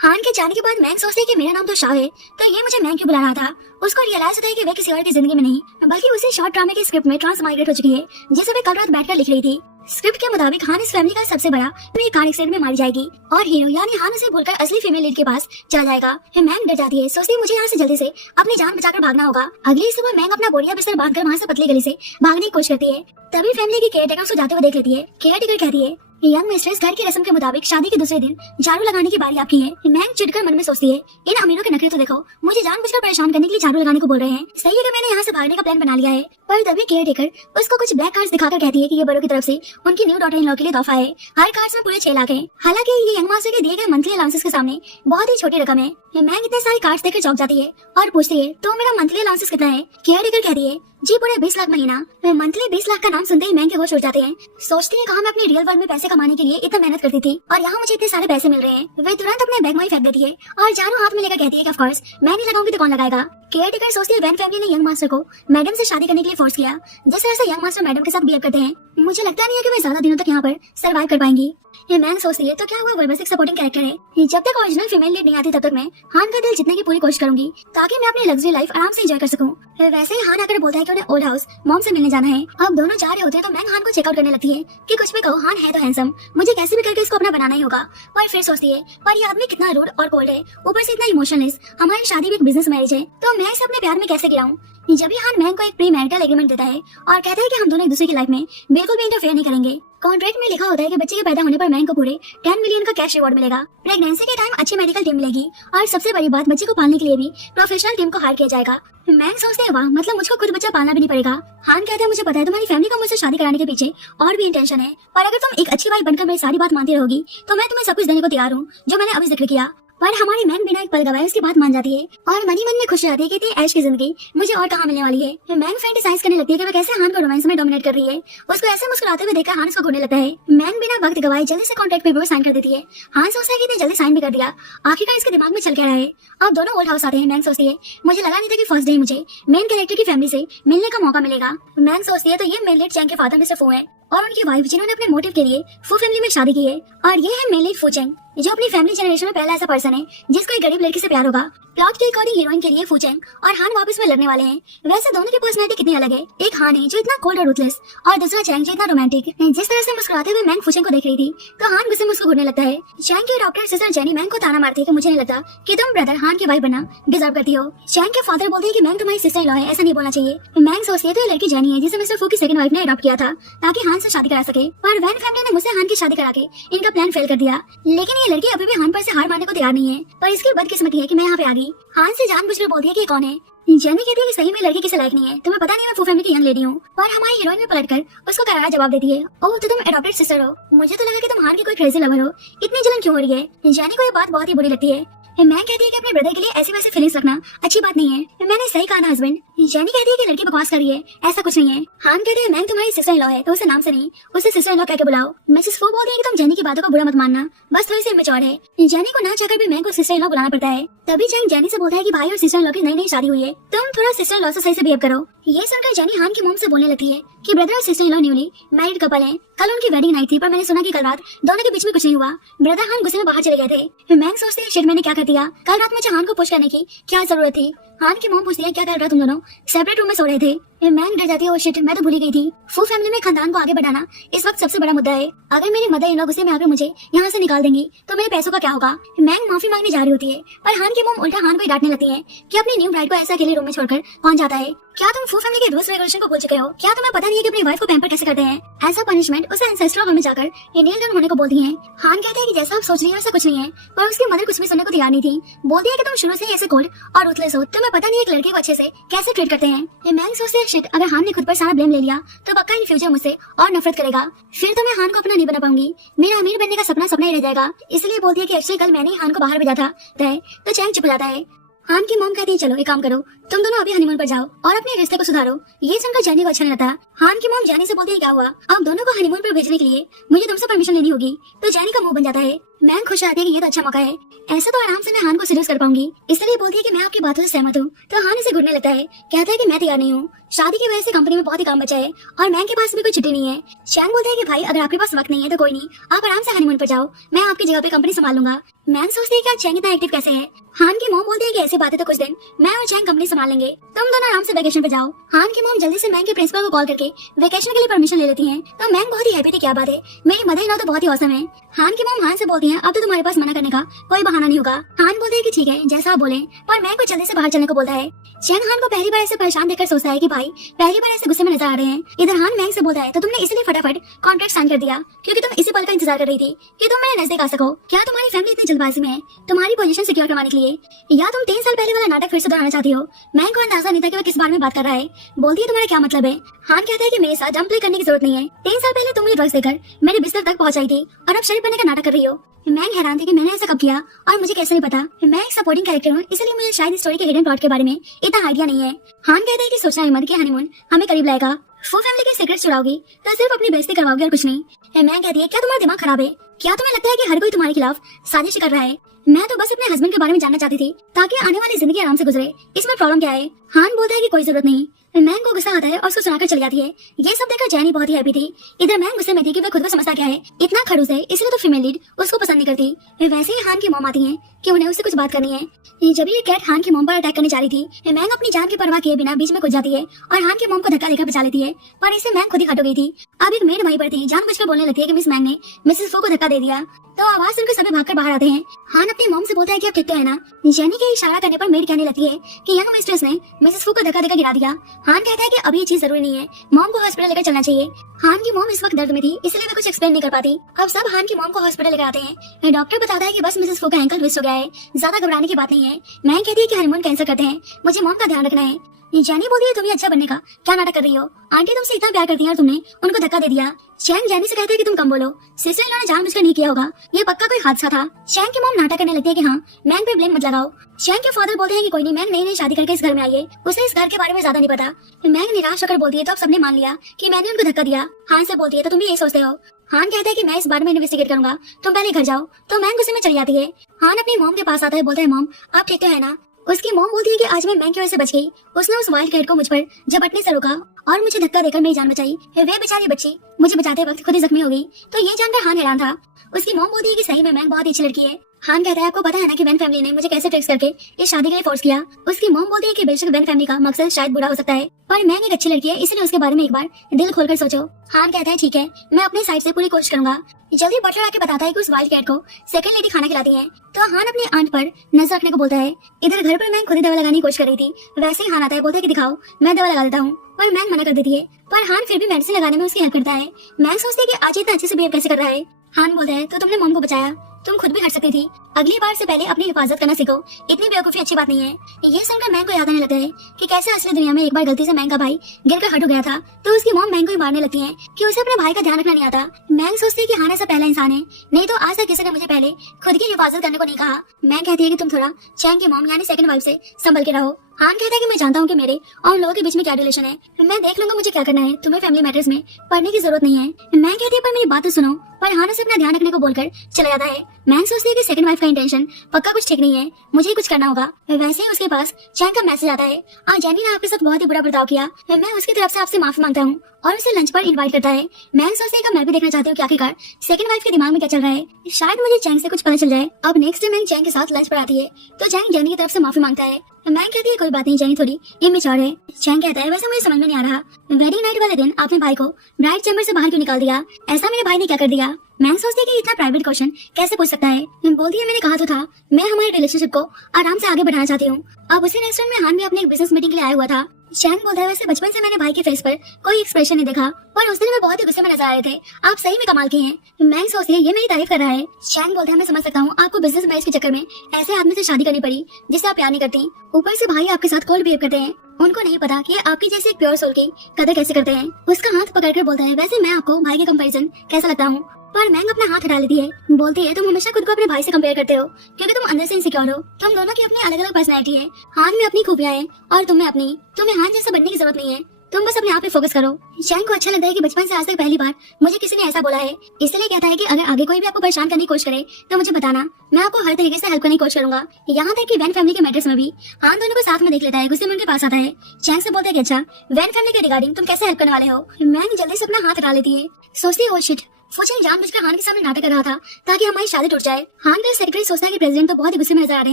हान के जाने के बाद मैंग सोचती है कि मेरा नाम तो शाह है, तो ये मुझे मैंग क्यों बुला रहा था। उसको रियलाइज होता है कि वे किसी और की जिंदगी में नहीं बल्कि उसी शॉर्ट ड्रामे की स्क्रिप्ट में ट्रांसमाइग्रेट हो चुकी है, जिसे वे कल रात बैठकर लिख रही थी। स्क्रिप्ट के मुताबिक हान इस फैमिली का सबसे बड़ा कार एक्सीडेंट में मारी जाएगी और हीरो यानी हान उसे भूलकर असली फीमेल लीड के पास चला जाएगा। मैंग डर जाती है, सोचती है मुझे यहाँ से जल्दी से अपनी जान बचाकर भागना होगा। अगली सुबह मैंग अपना बोरिया बिस्तर बांधकर वहाँ से पतली गली से भागने की कोशिश करती है। तभी फैमिली की केयरटेकर उसको जाते हुए देख लेती है। केयरटेकर कहती है, यंग मिस्ट्रेस, घर की रस्म के मुताबिक शादी के दूसरे दिन झाड़ू लगाने की बारी आपकी है। मैंग चिढ़कर मन में सोचती है, इन अमीरों के नखरे तो देखो, मुझे जानबूझकर परेशान करने के लिए झाड़ू लगाने को बोल रहे हैं। सही है कि मैंने यहाँ से भागने का प्लान बना लिया है। पर तभी केयरटेकर उसको कुछ ब्लैक कार्ड्स दिखाकर कहती है कि ये बड़ों की तरफ से उनकी न्यू डॉटर इन लॉ के लिए तोहफा है। हर कार्ड्स में पूरे 6 लाख है। हालांकि ये यंग मास्टर के दिए गए मंथली अलाउंसेस के सामने बहुत ही छोटी रकम है। मैंग इतने सारे कार्ड्स देखकर चौंक जाती है और पूछती है, तो मेरा मंथली अलाउंसेस कितना है? केयरटेकर कहती है, जी पूरे 20 लाख महीना। मंथली 20 लाख का नाम सुनते ही मैंग के होश उड़ जाते हैं। सोचती है कहाँ मैं अपनी रियल वर्ल्ड में पैसे कमाने के लिए इतना मेहनत करती थी और यहाँ मुझे इतने सारे पैसे मिल रहे हैं। वे तुरंत अपने बैग में ही फेंक देती है और चारों हाथ में लेकर कहती है कि ऑफ कोर्स मैं नहीं लगाऊंगी तो कौन लगाएगा। केयरटेकर सोचती है वैन फैमिली ने यंग मास्टर को मैडम से शादी करने के लिए फोर्स किया। जिस तरह से यंग मास्टर मैडम के साथ बिहेव करते हैं, मुझे लगता नहीं है कि वे ज्यादा दिनों तक यहाँ पर सर्वाइव कर पाएंगी। ये मैंग सोचती है, तो क्या हुआ, वो बस एक सपोर्टिंग कैरेक्टर है। जब तक ओरिजिनल फीमेल लीड नहीं आती तब तक मैं हान का दिल जीतने की पूरी कोशिश करूंगी ताकि मैं अपनी लग्जरी लाइफ आराम से एंजॉय कर सकूं। वैसे ही हान आकर बोलता है कि उन्हें ओल्ड हाउस मॉम से मिलने जाना है। अब दोनों जा रहे होते हैं तो मैंग हान को चेकआउट करने लगती है कि कुछ भी कहो, हान है तो हैंडसम, मुझे कैसे भी करके इसको अपना बनाना ही होगा। पर फिर सोचती है, पर ये आदमी कितना रूड और कोल्ड है, ऊपर से इतना इमोशनलेस। हमारी शादी भी एक बिजनेस मैरिज है, तो मैं इसे अपने प्यार में कैसे गिराऊं। जब भी हान मैंग को एक प्री मैरिटल एग्रीमेंट देता है और कहता है कि हम दोनों एक दूसरे की लाइफ में बिल्कुल भी इंटरफेयर नहीं करेंगे। कॉन्ट्रैक्ट में लिखा होता है कि बच्चे के पैदा होने पर मैंग को पूरे 10 मिलियन का कैश रिवॉर्ड मिलेगा। प्रेगनेंसी के टाइम अच्छी मेडिकल टीम मिलेगी और सबसे बड़ी बात, बच्चे को पालने के लिए भी प्रोफेशनल टीम को हायर किया जाएगा। मैंग सोचते हैं, वाह, मतलब मुझको खुद बच्चा पालना भी नहीं पड़ेगा। हान कहते हैं, मुझे पता है तुम्हारी फैमिली को मुझसे शादी कराने के पीछे और भी इंटेंशन है, पर अगर तुम एक अच्छी वाइफ बनकर मेरी सारी बात मानती रहोगी तो मैं तुम्हें सब कुछ देने को तैयार हूँ जो मैंने अभी जिक्र किया। पर हमारी मैंग बिना एक पल गवाए उसकी बात मान जाती है और मन ही मन में खुश रहती है कि इतनी ऐश की जिंदगी मुझे और कहाँ मिलने वाली है। मैंग फैंटेसाइज करने लगती है कि वह कैसे हान को रोमांस में डोमिनेट कर रही है। उसको ऐसे मुस्कुराते हुए देखकर हान उसको घूरने लगता है। मैंग बिना वक्त गवाए जल्दी से कॉन्ट्रैक्ट पेपर साइन कर देती है। हान सोचता है कि इतने जल्दी साइन भी कर दिया, आखिरकार इसके दिमाग में चल क्या रहा है। अब दोनों ओल्ड हाउस आते हैं। मैंग सोचती है, मुझे लगा नहीं था कि फर्स्ट डे मुझे मेन कैरेक्टर की फैमिली से मिलने का मौका मिलेगा। मैंग सोचती है, तो ये मेन लीड चैंग के फादर मिस्टर फू है और उनकी वाइफ जिन्होंने अपने मोटिव के लिए फू फैमिली में शादी की है, और ये है मेन लीड फू चैंग जो अपनी फैमिली जनरेशन में पहला ऐसा पर्सन है जिसको एक गरीब लड़की से प्यार होगा। प्लॉट के अकॉर्डिंग हीरोइन के लिए फू चैंग और हान वापस में लड़ने वाले हैं। वैसे दोनों की पर्सनैलिटी कितनी अलग है। एक हान है जो इतना कोल्ड और रूथलेस और दूसरा चैंग जो इतना रोमांटिक। जिस तरह से मुस्कुराते हुए मैंग फू चैंग को देख रही थी तो हान गुस्से में उसको घूरने लगता है। चैंग की डॉक्टर सिस्टर जेनी मैंग को ताना मारती है कि मुझे नहीं लगता कि तुम ब्रदर हान की वाइफ बनना डिजर्व करती हो। चैंग के फादर बोलते हैं कि मैंग तुम्हारी सिस्टर इन लॉ है, ऐसा नहीं बोलना चाहिए। मैंग सोचती है, तो ये लड़की जेनी है जिसे मिस्टर फू की सेकंड वाइफ ने अडॉप्ट किया था ताकि हान से शादी करा सके। पर वैन फैमिली ने मुझसे हान की शादी करा के इनका प्लान फेल कर दिया। लेकिन ये लड़की अभी भी हान पर से हार मानने को तैयार नहीं है। पर इसकी बदकिस्मती है कि मैं यहाँ पे आ गई। हान से जानबूझकर बोलती है कि कौन है। जेनी कहती है कि सही में लड़की किसी लायक नहीं है, तुम्हें पता नहीं मैं फू फैमिली की यंग लेडी हूँ। पर हमारी हीरोइन में पलटकर उसको करारा जवाब देती है, ओह तो तुम एडॉप्टेड सिस्टर हो, मुझे तो लगा कि तुम हान की कोई क्रेजी लवर हो, इतनी जलन क्यों हो रही है। जेनी को ये बात बहुत ही बुरी लगती है। मैंग कहती है कि अपने ब्रदर के लिए ऐसी वैसी फीलिंग्स रखना अच्छी बात नहीं है। मैंने सही कहा ना हस्बैंड। जेनी कहती है कि लड़की बकवास कर रही है, ऐसा कुछ नहीं है। हान कहते हैं, मैंग तुम्हारी सिस्टर इन लॉ है तो उसे नाम से नहीं उसे सिस्टर इन लॉ कहकर बुलाओ। मिसेस फू बोलती है कि तुम जेनी की बातों को बुरा मत मानना, बस थोड़ी सी इमेच्योर है। जेनी को ना चाहकर भी मैंग को सिस्टर इन लॉ बुलाना पड़ता है। तभी चैंग जेनी से बोलता है कि भाई और सिस्टर इन लॉ की नई नई शादी हुई है, तुम थोड़ा सिस्टर इन लॉ से सही से बिहेव करो। ये सुनकर जेनी हान की मॉम से बोलने लगती है कि ब्रदर और sister in law newly married couple हैं। कल उनकी वेडिंग नाइट थी पर मैंने सुना कि कल रात दोनों के बीच में कुछ नहीं हुआ। ब्रदर हान गुस्से में बाहर चले गए थे। मैंग सोचती है, शिट मैंने क्या कर दिया, कल रात मुझे हान को पुश करने की क्या जरूरत थी। हान की मॉम पूछती है, क्या कर रहा तुम दोनों सेपरेट रूम में सो रहे थे। मैंग डर जाती है, ओ शिट मैं तो भूल गई थी। फू फैमिली में खानदान को आगे बढ़ाना इस वक्त सबसे बड़ा मुद्दा है। अगर मेरी मदर इन लॉ गुस्से में आकर मुझे यहाँ से निकाल देंगी तो मेरे पैसों का क्या होगा। मैंग माफी मांगने जा रही होती है पर हान की मॉम उल्टा हान को डांटने लगती है कि अपनी न्यू ब्राइड को ऐसा अकेले रूम में छोड़कर कौन जाता है। क्या तुम फू फैमिली के रूल्स रेगुलेशन को भूल चुके हो? क्या तुम्हें पता नहीं है कि अपनी वाइफ को पैम्पर कैसे करते हैं? ऐसा पनिशमेंट उसे एंसेस्ट्रल हॉल में जाकर ये नील डाउन होने को बोलती है। हान कहते हैं कि जैसा आप सोच रही हो ऐसा कुछ नहीं है, पर उसकी मदर कुछ भी सुनने को तैयार नहीं थी। बोलती है कि तुम शुरू से ही ऐसे कोल्ड और रूथलेस हो, तुम्हें पता नहीं एक लड़के को अच्छे से कैसे ट्रीट करते हैं। मैंग सोचते हैं, शिट अगर हान ने खुद पर सारा ब्लेम ले लिया तो पक्का इन फ्यूचर मुझसे और नफरत करेगा, फिर तो मैं हान को अपना नहीं बना पाऊंगी, मेरा अमीर बनने का सपना सपना ही रह जाएगा। इसलिए बोलती है कि एक्चुअली कल मैंने ही हान को बाहर भेजा था। तो चैंग चुप जाता है। हान की मॉम कहती है, चलो एक काम करो, तुम दोनों अभी हनीमून पर जाओ और अपने रिश्ते को सुधारो। ये सुनकर जेनी को अच्छा नहीं लगता। हान की मॉम जेनी से बोलती है, क्या हुआ, अब दोनों को हनीमून पर भेजने के लिए मुझे तुमसे परमिशन लेनी होगी। तो जेनी का मुंह बन जाता है। मैंग खुश रहती है कि ये तो अच्छा मौका है, ऐसा तो आराम से मैं हान को सीरियस कर पाऊंगी। इसलिए बोलती है कि मैं आपकी बातों से सहमत हूँ। तो हान इसे घुटने लगता है, कहता है कि मैं तैयार नहीं हूँ। शादी की वजह से कंपनी में बहुत ही काम बचा है और मैंग के पास भी कोई छुट्टी नहीं है। चैंग बोलता है कि भाई अगर आपके पास वक्त नहीं है तो कोई नहीं, आप आराम से हनीमून पर जाओ, मैं आपकी जगह पे कंपनी संभाल लूंगा। मैंग सोचती है कि आज चैंग इतना एक्टिव कैसे है। हान की मॉम बोलती है कि ऐसी बातें तो कुछ दिन मैं और चैंग कंपनी संभाल लेंगे, तुम दोनों आराम से वेकेशन पे जाओ। हान की मॉम जल्दी से मैंग के प्रिंसिपल को कॉल करके वेकेशन के लिए परमिशन ले लेती हैं। तो मैंग बहुत ही हैप्पी थी, क्या बात है, मेरी मदर इन लॉ तो बहुत ही औसम है। हान की मॉम हान से बोलती है अब तो तुम्हारे पास मना करने का कोई बहाना नहीं होगा। हान बोलते है कि ठीक है जैसा आप बोले, पर मैंग को जल्दी से बाहर चलने को बोलता है। चैंग हान को पहली बार ऐसे परेशान देखकर सोचता है कि भाई पहली बार ऐसे गुस्से में नजर आ रहे हैं। इधर हान मैंग से बोलता है तो तुमने इसलिए फटाफट कॉन्ट्रैक्ट साइन कर दिया क्योंकि तुम इसी पल का इंतजार कर रही थी कि तुम मेरे नजदीक आ सको। क्या तुम्हारी फैमिली इतनी जल्दबाजी में है तुम्हारी पोजीशन सिक्योर करवाने के लिए, या तुम 3 साल पहले वाला नाटक फिर से दोहराना चाहती हो? मैंग को अंदाजा नहीं था कि वो किस बारे में बात कर रहा है। बोलती है तुम्हारा क्या मतलब है? हान कहता है कि मेरे साथ जंप प्ले करने की जरूरत नहीं है। 3 साल पहले तुम मुझे ड्रग्स देकर मेरे बिस्तर तक पहुंचाई थी और अब शरीफ बनने का नाटक कर रही हो। मैंग हैरान थी कि मैंने ऐसा कब किया और मुझे कैसे नहीं पता। मैं एक सपोर्टिंग कैरेक्टर हूँ, इसलिए मुझे शायद इस स्टोरी के हिडन प्लॉट के बारे में इतना आइडिया नहीं है। हान कहता है कि सोचना ही मत कि हनीमून हमें करीब लाएगा, फू फैमिली के सीक्रेट्स चुराओगी तो सिर्फ अपनी बेइज्जती करवाओगी और कुछ नहीं। मैंग कहती है क्या तुम्हारा दिमाग खराब है? क्या तुम्हें लगता है कि हर कोई तुम्हारे खिलाफ साजिश कर रहा है? मैं तो बस अपने हस्बैंड के बारे में जानना चाहती थी ताकि आने वाली जिंदगी आराम से गुजरे, इसमें प्रॉब्लम क्या है? हान बोलता है कि कोई जरूरत नहीं। मैंग को गुस्सा आता है और उसको सुनाकर चली जाती है। ये सब देखकर जैनी बहुत ही हैप्पी थी। इधर मैंग गुस्से में थी कि वह खुद को समझता क्या है, इतना खड़ूस है इसलिए तो फीमेल लीड उसको पसंद नहीं करती। वैसे ही हान की मॉम आती है कि उन्हें उससे कुछ बात करनी है। जब ये कैट हान की मॉम पर अटैक करने जा रही थी, मैंग अपनी जान की परवाह किए बिना बीच में कूद जाती है और हान की मॉम को धक्का देकर बचा लेती है, पर इससे मैंग खुद ही खट हो गई थी। अब एक मेड वहीं पर थी, जानबूझकर बोलने लगती है कि मिस मैंग ने मिसेस फू को धक्का दे दिया। तो आवाज सुनकर सभी भागकर बाहर आते हैं। हान अपनी मॉम से बोलता है कि आप ठीक तो है ना? जेनी के इशारा करने पर मेड कहने लगती है कि यंग मिस्ट्रेस ने मिसेस फू को धक्का देकर गिरा दिया। हान कहता है कि अभी ये चीज जरूरी नहीं है, मॉम को हॉस्पिटल लेकर चलना चाहिए। हान की मॉम इस वक्त दर्द में थी इसलिए वे कुछ एक्सप्लेन नहीं कर पाती। अब सब हान की मॉम को हॉस्पिटल लेकर आते हैं। डॉक्टर बताता है कि बस मिसेस फू का एंकल ट्विस्ट हो गया है, ज्यादा घबराने की बात नहीं है। मैंग कहती है कि हनीमून कैंसिल करते हैं, मुझे मॉम का ध्यान रखना है। जेनी बोलती है तुम्हें अच्छा बनने का क्या नाटक कर रही हो? आंटी तुमसे इतना प्यार करती है और तुमने उनको धक्का दे दिया। चैंग जेनी से कहता है कि तुम कम बोलो, सिस्टर इन लॉ ने जानबूझकर नहीं किया होगा, ये पक्का कोई हादसा था। चैंग की मॉम नाटक करने लगती है कि हाँ मैंग पे ब्लेम मत लगाओ। चैंग के फादर बोलते हैं कि कोई नहीं, मैंग नई नई शादी करके इस घर में आई है, उसे इस घर के बारे में ज्यादा नहीं पता। मैंग निराश होकर बोलती है तो अब सबने मान लिया कि मैंने उनको धक्का दिया। हान से बोलती है तो तुम भी यही सोचते हो? हान कहता है कि मैं इस बारे में इन्वेस्टिगेट करूंगा, तुम पहले घर जाओ। तो मैंग गुस्से में चली जाती है। हान अपनी मॉम के पास आता है, बोलता है मॉम आप ठीक तो है ना? उसकी मॉम बोलती है कि आज मैं मैंग की वजह से बच गई, उसने उस वाइल्ड कैट को मुझ पर झपटने से रोका और मुझे धक्का देकर मेरी जान बचाई। वे बेचारी बच्ची मुझे बचाते वक्त खुद ही जख्मी हो गई। तो ये जानकर हान हैरान था। उसकी मॉम बोलती है कि सही में मैंग बहुत ही अच्छी लड़की है। हान कहता है आपको पता है ना कि वेन फैमिली ने मुझे कैसे ट्रिक्स करके इस शादी के लिए फोर्स किया। उसकी मॉम बोलती है कि बेशक वेन फैमिली का मकसद शायद बुरा हो सकता है, पर मैंग एक अच्छी लड़की है इसलिए उसके बारे में एक बार दिल खोलकर सोचो। हान कहता है ठीक है, मैं अपनी साइड से पूरी कोशिश करूंगा। जल्दी बटलर आके बताता है कि उस वाइल्ड कैट को सेकंड लेडी खाना खिलाती है। तो हान अपनी आंट पर नजर रखने को बोलता है। इधर घर पर मैंग खुद ही दवा लगाने की कोशिश कर रही थी, वैसे ही हान आता है, बोलता है कि दिखाओ मैं दवा लगा देता हूँ, पर मैंग मना कर देती है। पर हान फिर भी मेडिसिन लगाने में उसकी हेल्प करता है। मैंग सोचती है कि आज इतना अच्छे से बिहेव कैसे कर रहा है। हान बोलता है तो तुमने मॉम को बचाया, तुम खुद भी हट सकती थी, अगली बार से पहले अपनी हिफाजत करना सीखो, इतनी बेवकूफी अच्छी बात नहीं है। ये सुनकर मैंग को याद आने लगता है कि कैसे असली दुनिया में एक बार गलती से मैंग का भाई गिरकर हट हो गया था, तो उसकी मॉम मैंग को ही मारने लगती है कि उसे अपने भाई का ध्यान रखना नहीं आता। मैंग सोचती है कि हान ऐसा पहला इंसान है, नहीं तो आज तक किसी ने मुझे पहले खुद की हिफाजत करने को नहीं कहा। मैंग कहती है कि तुम थोड़ा चैंग की मॉम यानी सेकंड वाइफ से संभल के रहो। हान कहता है कि मैं जानता हूँ कि मेरे और लोगों के बीच में क्या रिलेशन है, मैं देख लूंगा मुझे क्या करना है, तुम्हें फैमिली मैटर्स में पढ़ने की जरूरत नहीं है। मैंग कहती है पर मेरी बात तो सुनो, पर हान उसे अपना ध्यान रखने को बोलकर चला जाता है। मैंग सोचती है कि सेकंड वाइफ का इंटेंशन पक्का कुछ ठीक नहीं है, मुझे ही कुछ करना होगा। वैसे ही उसके पास चैंग का मैसेज आता है, आज जेनी ने आपके साथ बहुत ही बुरा बर्ताव किया, मैं उसकी तरफ से आपसे माफी मांगता हूँ, और उसे लंच पर इनवाइट करता है। मैंग सोचती है कि मैं भी देखना चाहती हूँ कि आखिरकार सेकंड वाइफ के दिमाग में क्या चल रहा है, शायद मुझे चैंग से कुछ पता चल जाए। अब नेक्स्ट डे मैंग चैंग के साथ लंच पर आती है, तो चैंग जेनी की तरफ से माफी मांगता है। मैंग कहती है कोई बात नहीं, जेनी थोड़ी इमेच्योर है। चैंग कहता है वैसे मुझे समझ में नहीं आ रहा, वेडिंग नाइट वाले दिन आपने भाई को ब्राइड चैम्बर से बाहर क्यों निकाल दिया, ऐसा मेरे भाई ने क्या कर दिया? मैंग सोचती है कि इतना प्राइवेट क्वेश्चन कैसे पूछ सकता है। बोलती है मैंने कहा तो था मैं हमारे रिलेशनशिप को आराम से आगे बढ़ाना चाहती हूँ। अब उसी रेस्टोरेंट में हान भी अपने बिजनेस मीटिंग के लिए आया हुआ था। चैंग बोलता है वैसे बचपन से मैंने भाई के फेस पर कोई एक्सप्रेशन नहीं देखा, पर उस दिन वे बहुत ही गुस्से में नजर आ रहे थे, आप सही में कमाल के हैं। मैंग सोचती है ये मेरी तारीफ कर रहा है। चैंग बोलता है मैं समझ सकता हूँ आपको बिजनेस मैरिज के चक्कर में ऐसे आदमी से शादी करनी पड़ी जिससे आप प्यार नहीं करती, ऊपर से भाई आपके साथ कोल्ड बिहेव करते हैं, उनको नहीं पता कि आपकी जैसे एक प्योर सोल की कदर कैसे करते हैं। उसका हाथ पकड़कर बोलता है वैसे मैं आपको भाई के कंपैरिजन कैसा लगता हूँ, पर मैंग अपना हाथ हटा लेती है। बोलती है तुम हमेशा खुद को अपने भाई से कंपेयर करते हो क्योंकि तुम अंदर से इनसिक्योर हो, तुम दोनों की अपनी अलग अलग पर्सनैलिटी है, हान में अपनी खूबियां हैं और तुम में अपनी, तुम्हें हान जैसा बनने की जरूरत नहीं है, तुम बस अपने आप पे फोकस करो। चैंग को अच्छा लगता है कि बचपन से आज तक पहली बार मुझे किसी ने ऐसा बोला है, इसलिए कहता है कि अगर आगे कोई भी आपको परेशान करने की कोशिश करे तो मुझे बताना, मैं आपको हर तरीके से हेल्प करने की कोशिश करूंगा। यहाँ तक कि वैन फैमिली के मैटर्स में भी हान दोनों को साथ में देख लेता है। गुस्से में उनके पास आता है। चैंग से बोलता है कि अच्छा वैन फैमिली के रिगार्डिंग तुम कैसे हेल्प करने वाले हो। मैंग जल्दी से अपना हाथ हटा लेती है। सोचती है ओ शिट, फुचेंग जानबूझकर हान के सामने नाटक कर रहा था ताकि हमारी शादी टूट जाए। हान का सेक्रेटरी सोचता है कि प्रेसिडेंट तो बहुत ही गुस्से में नजर आ रहे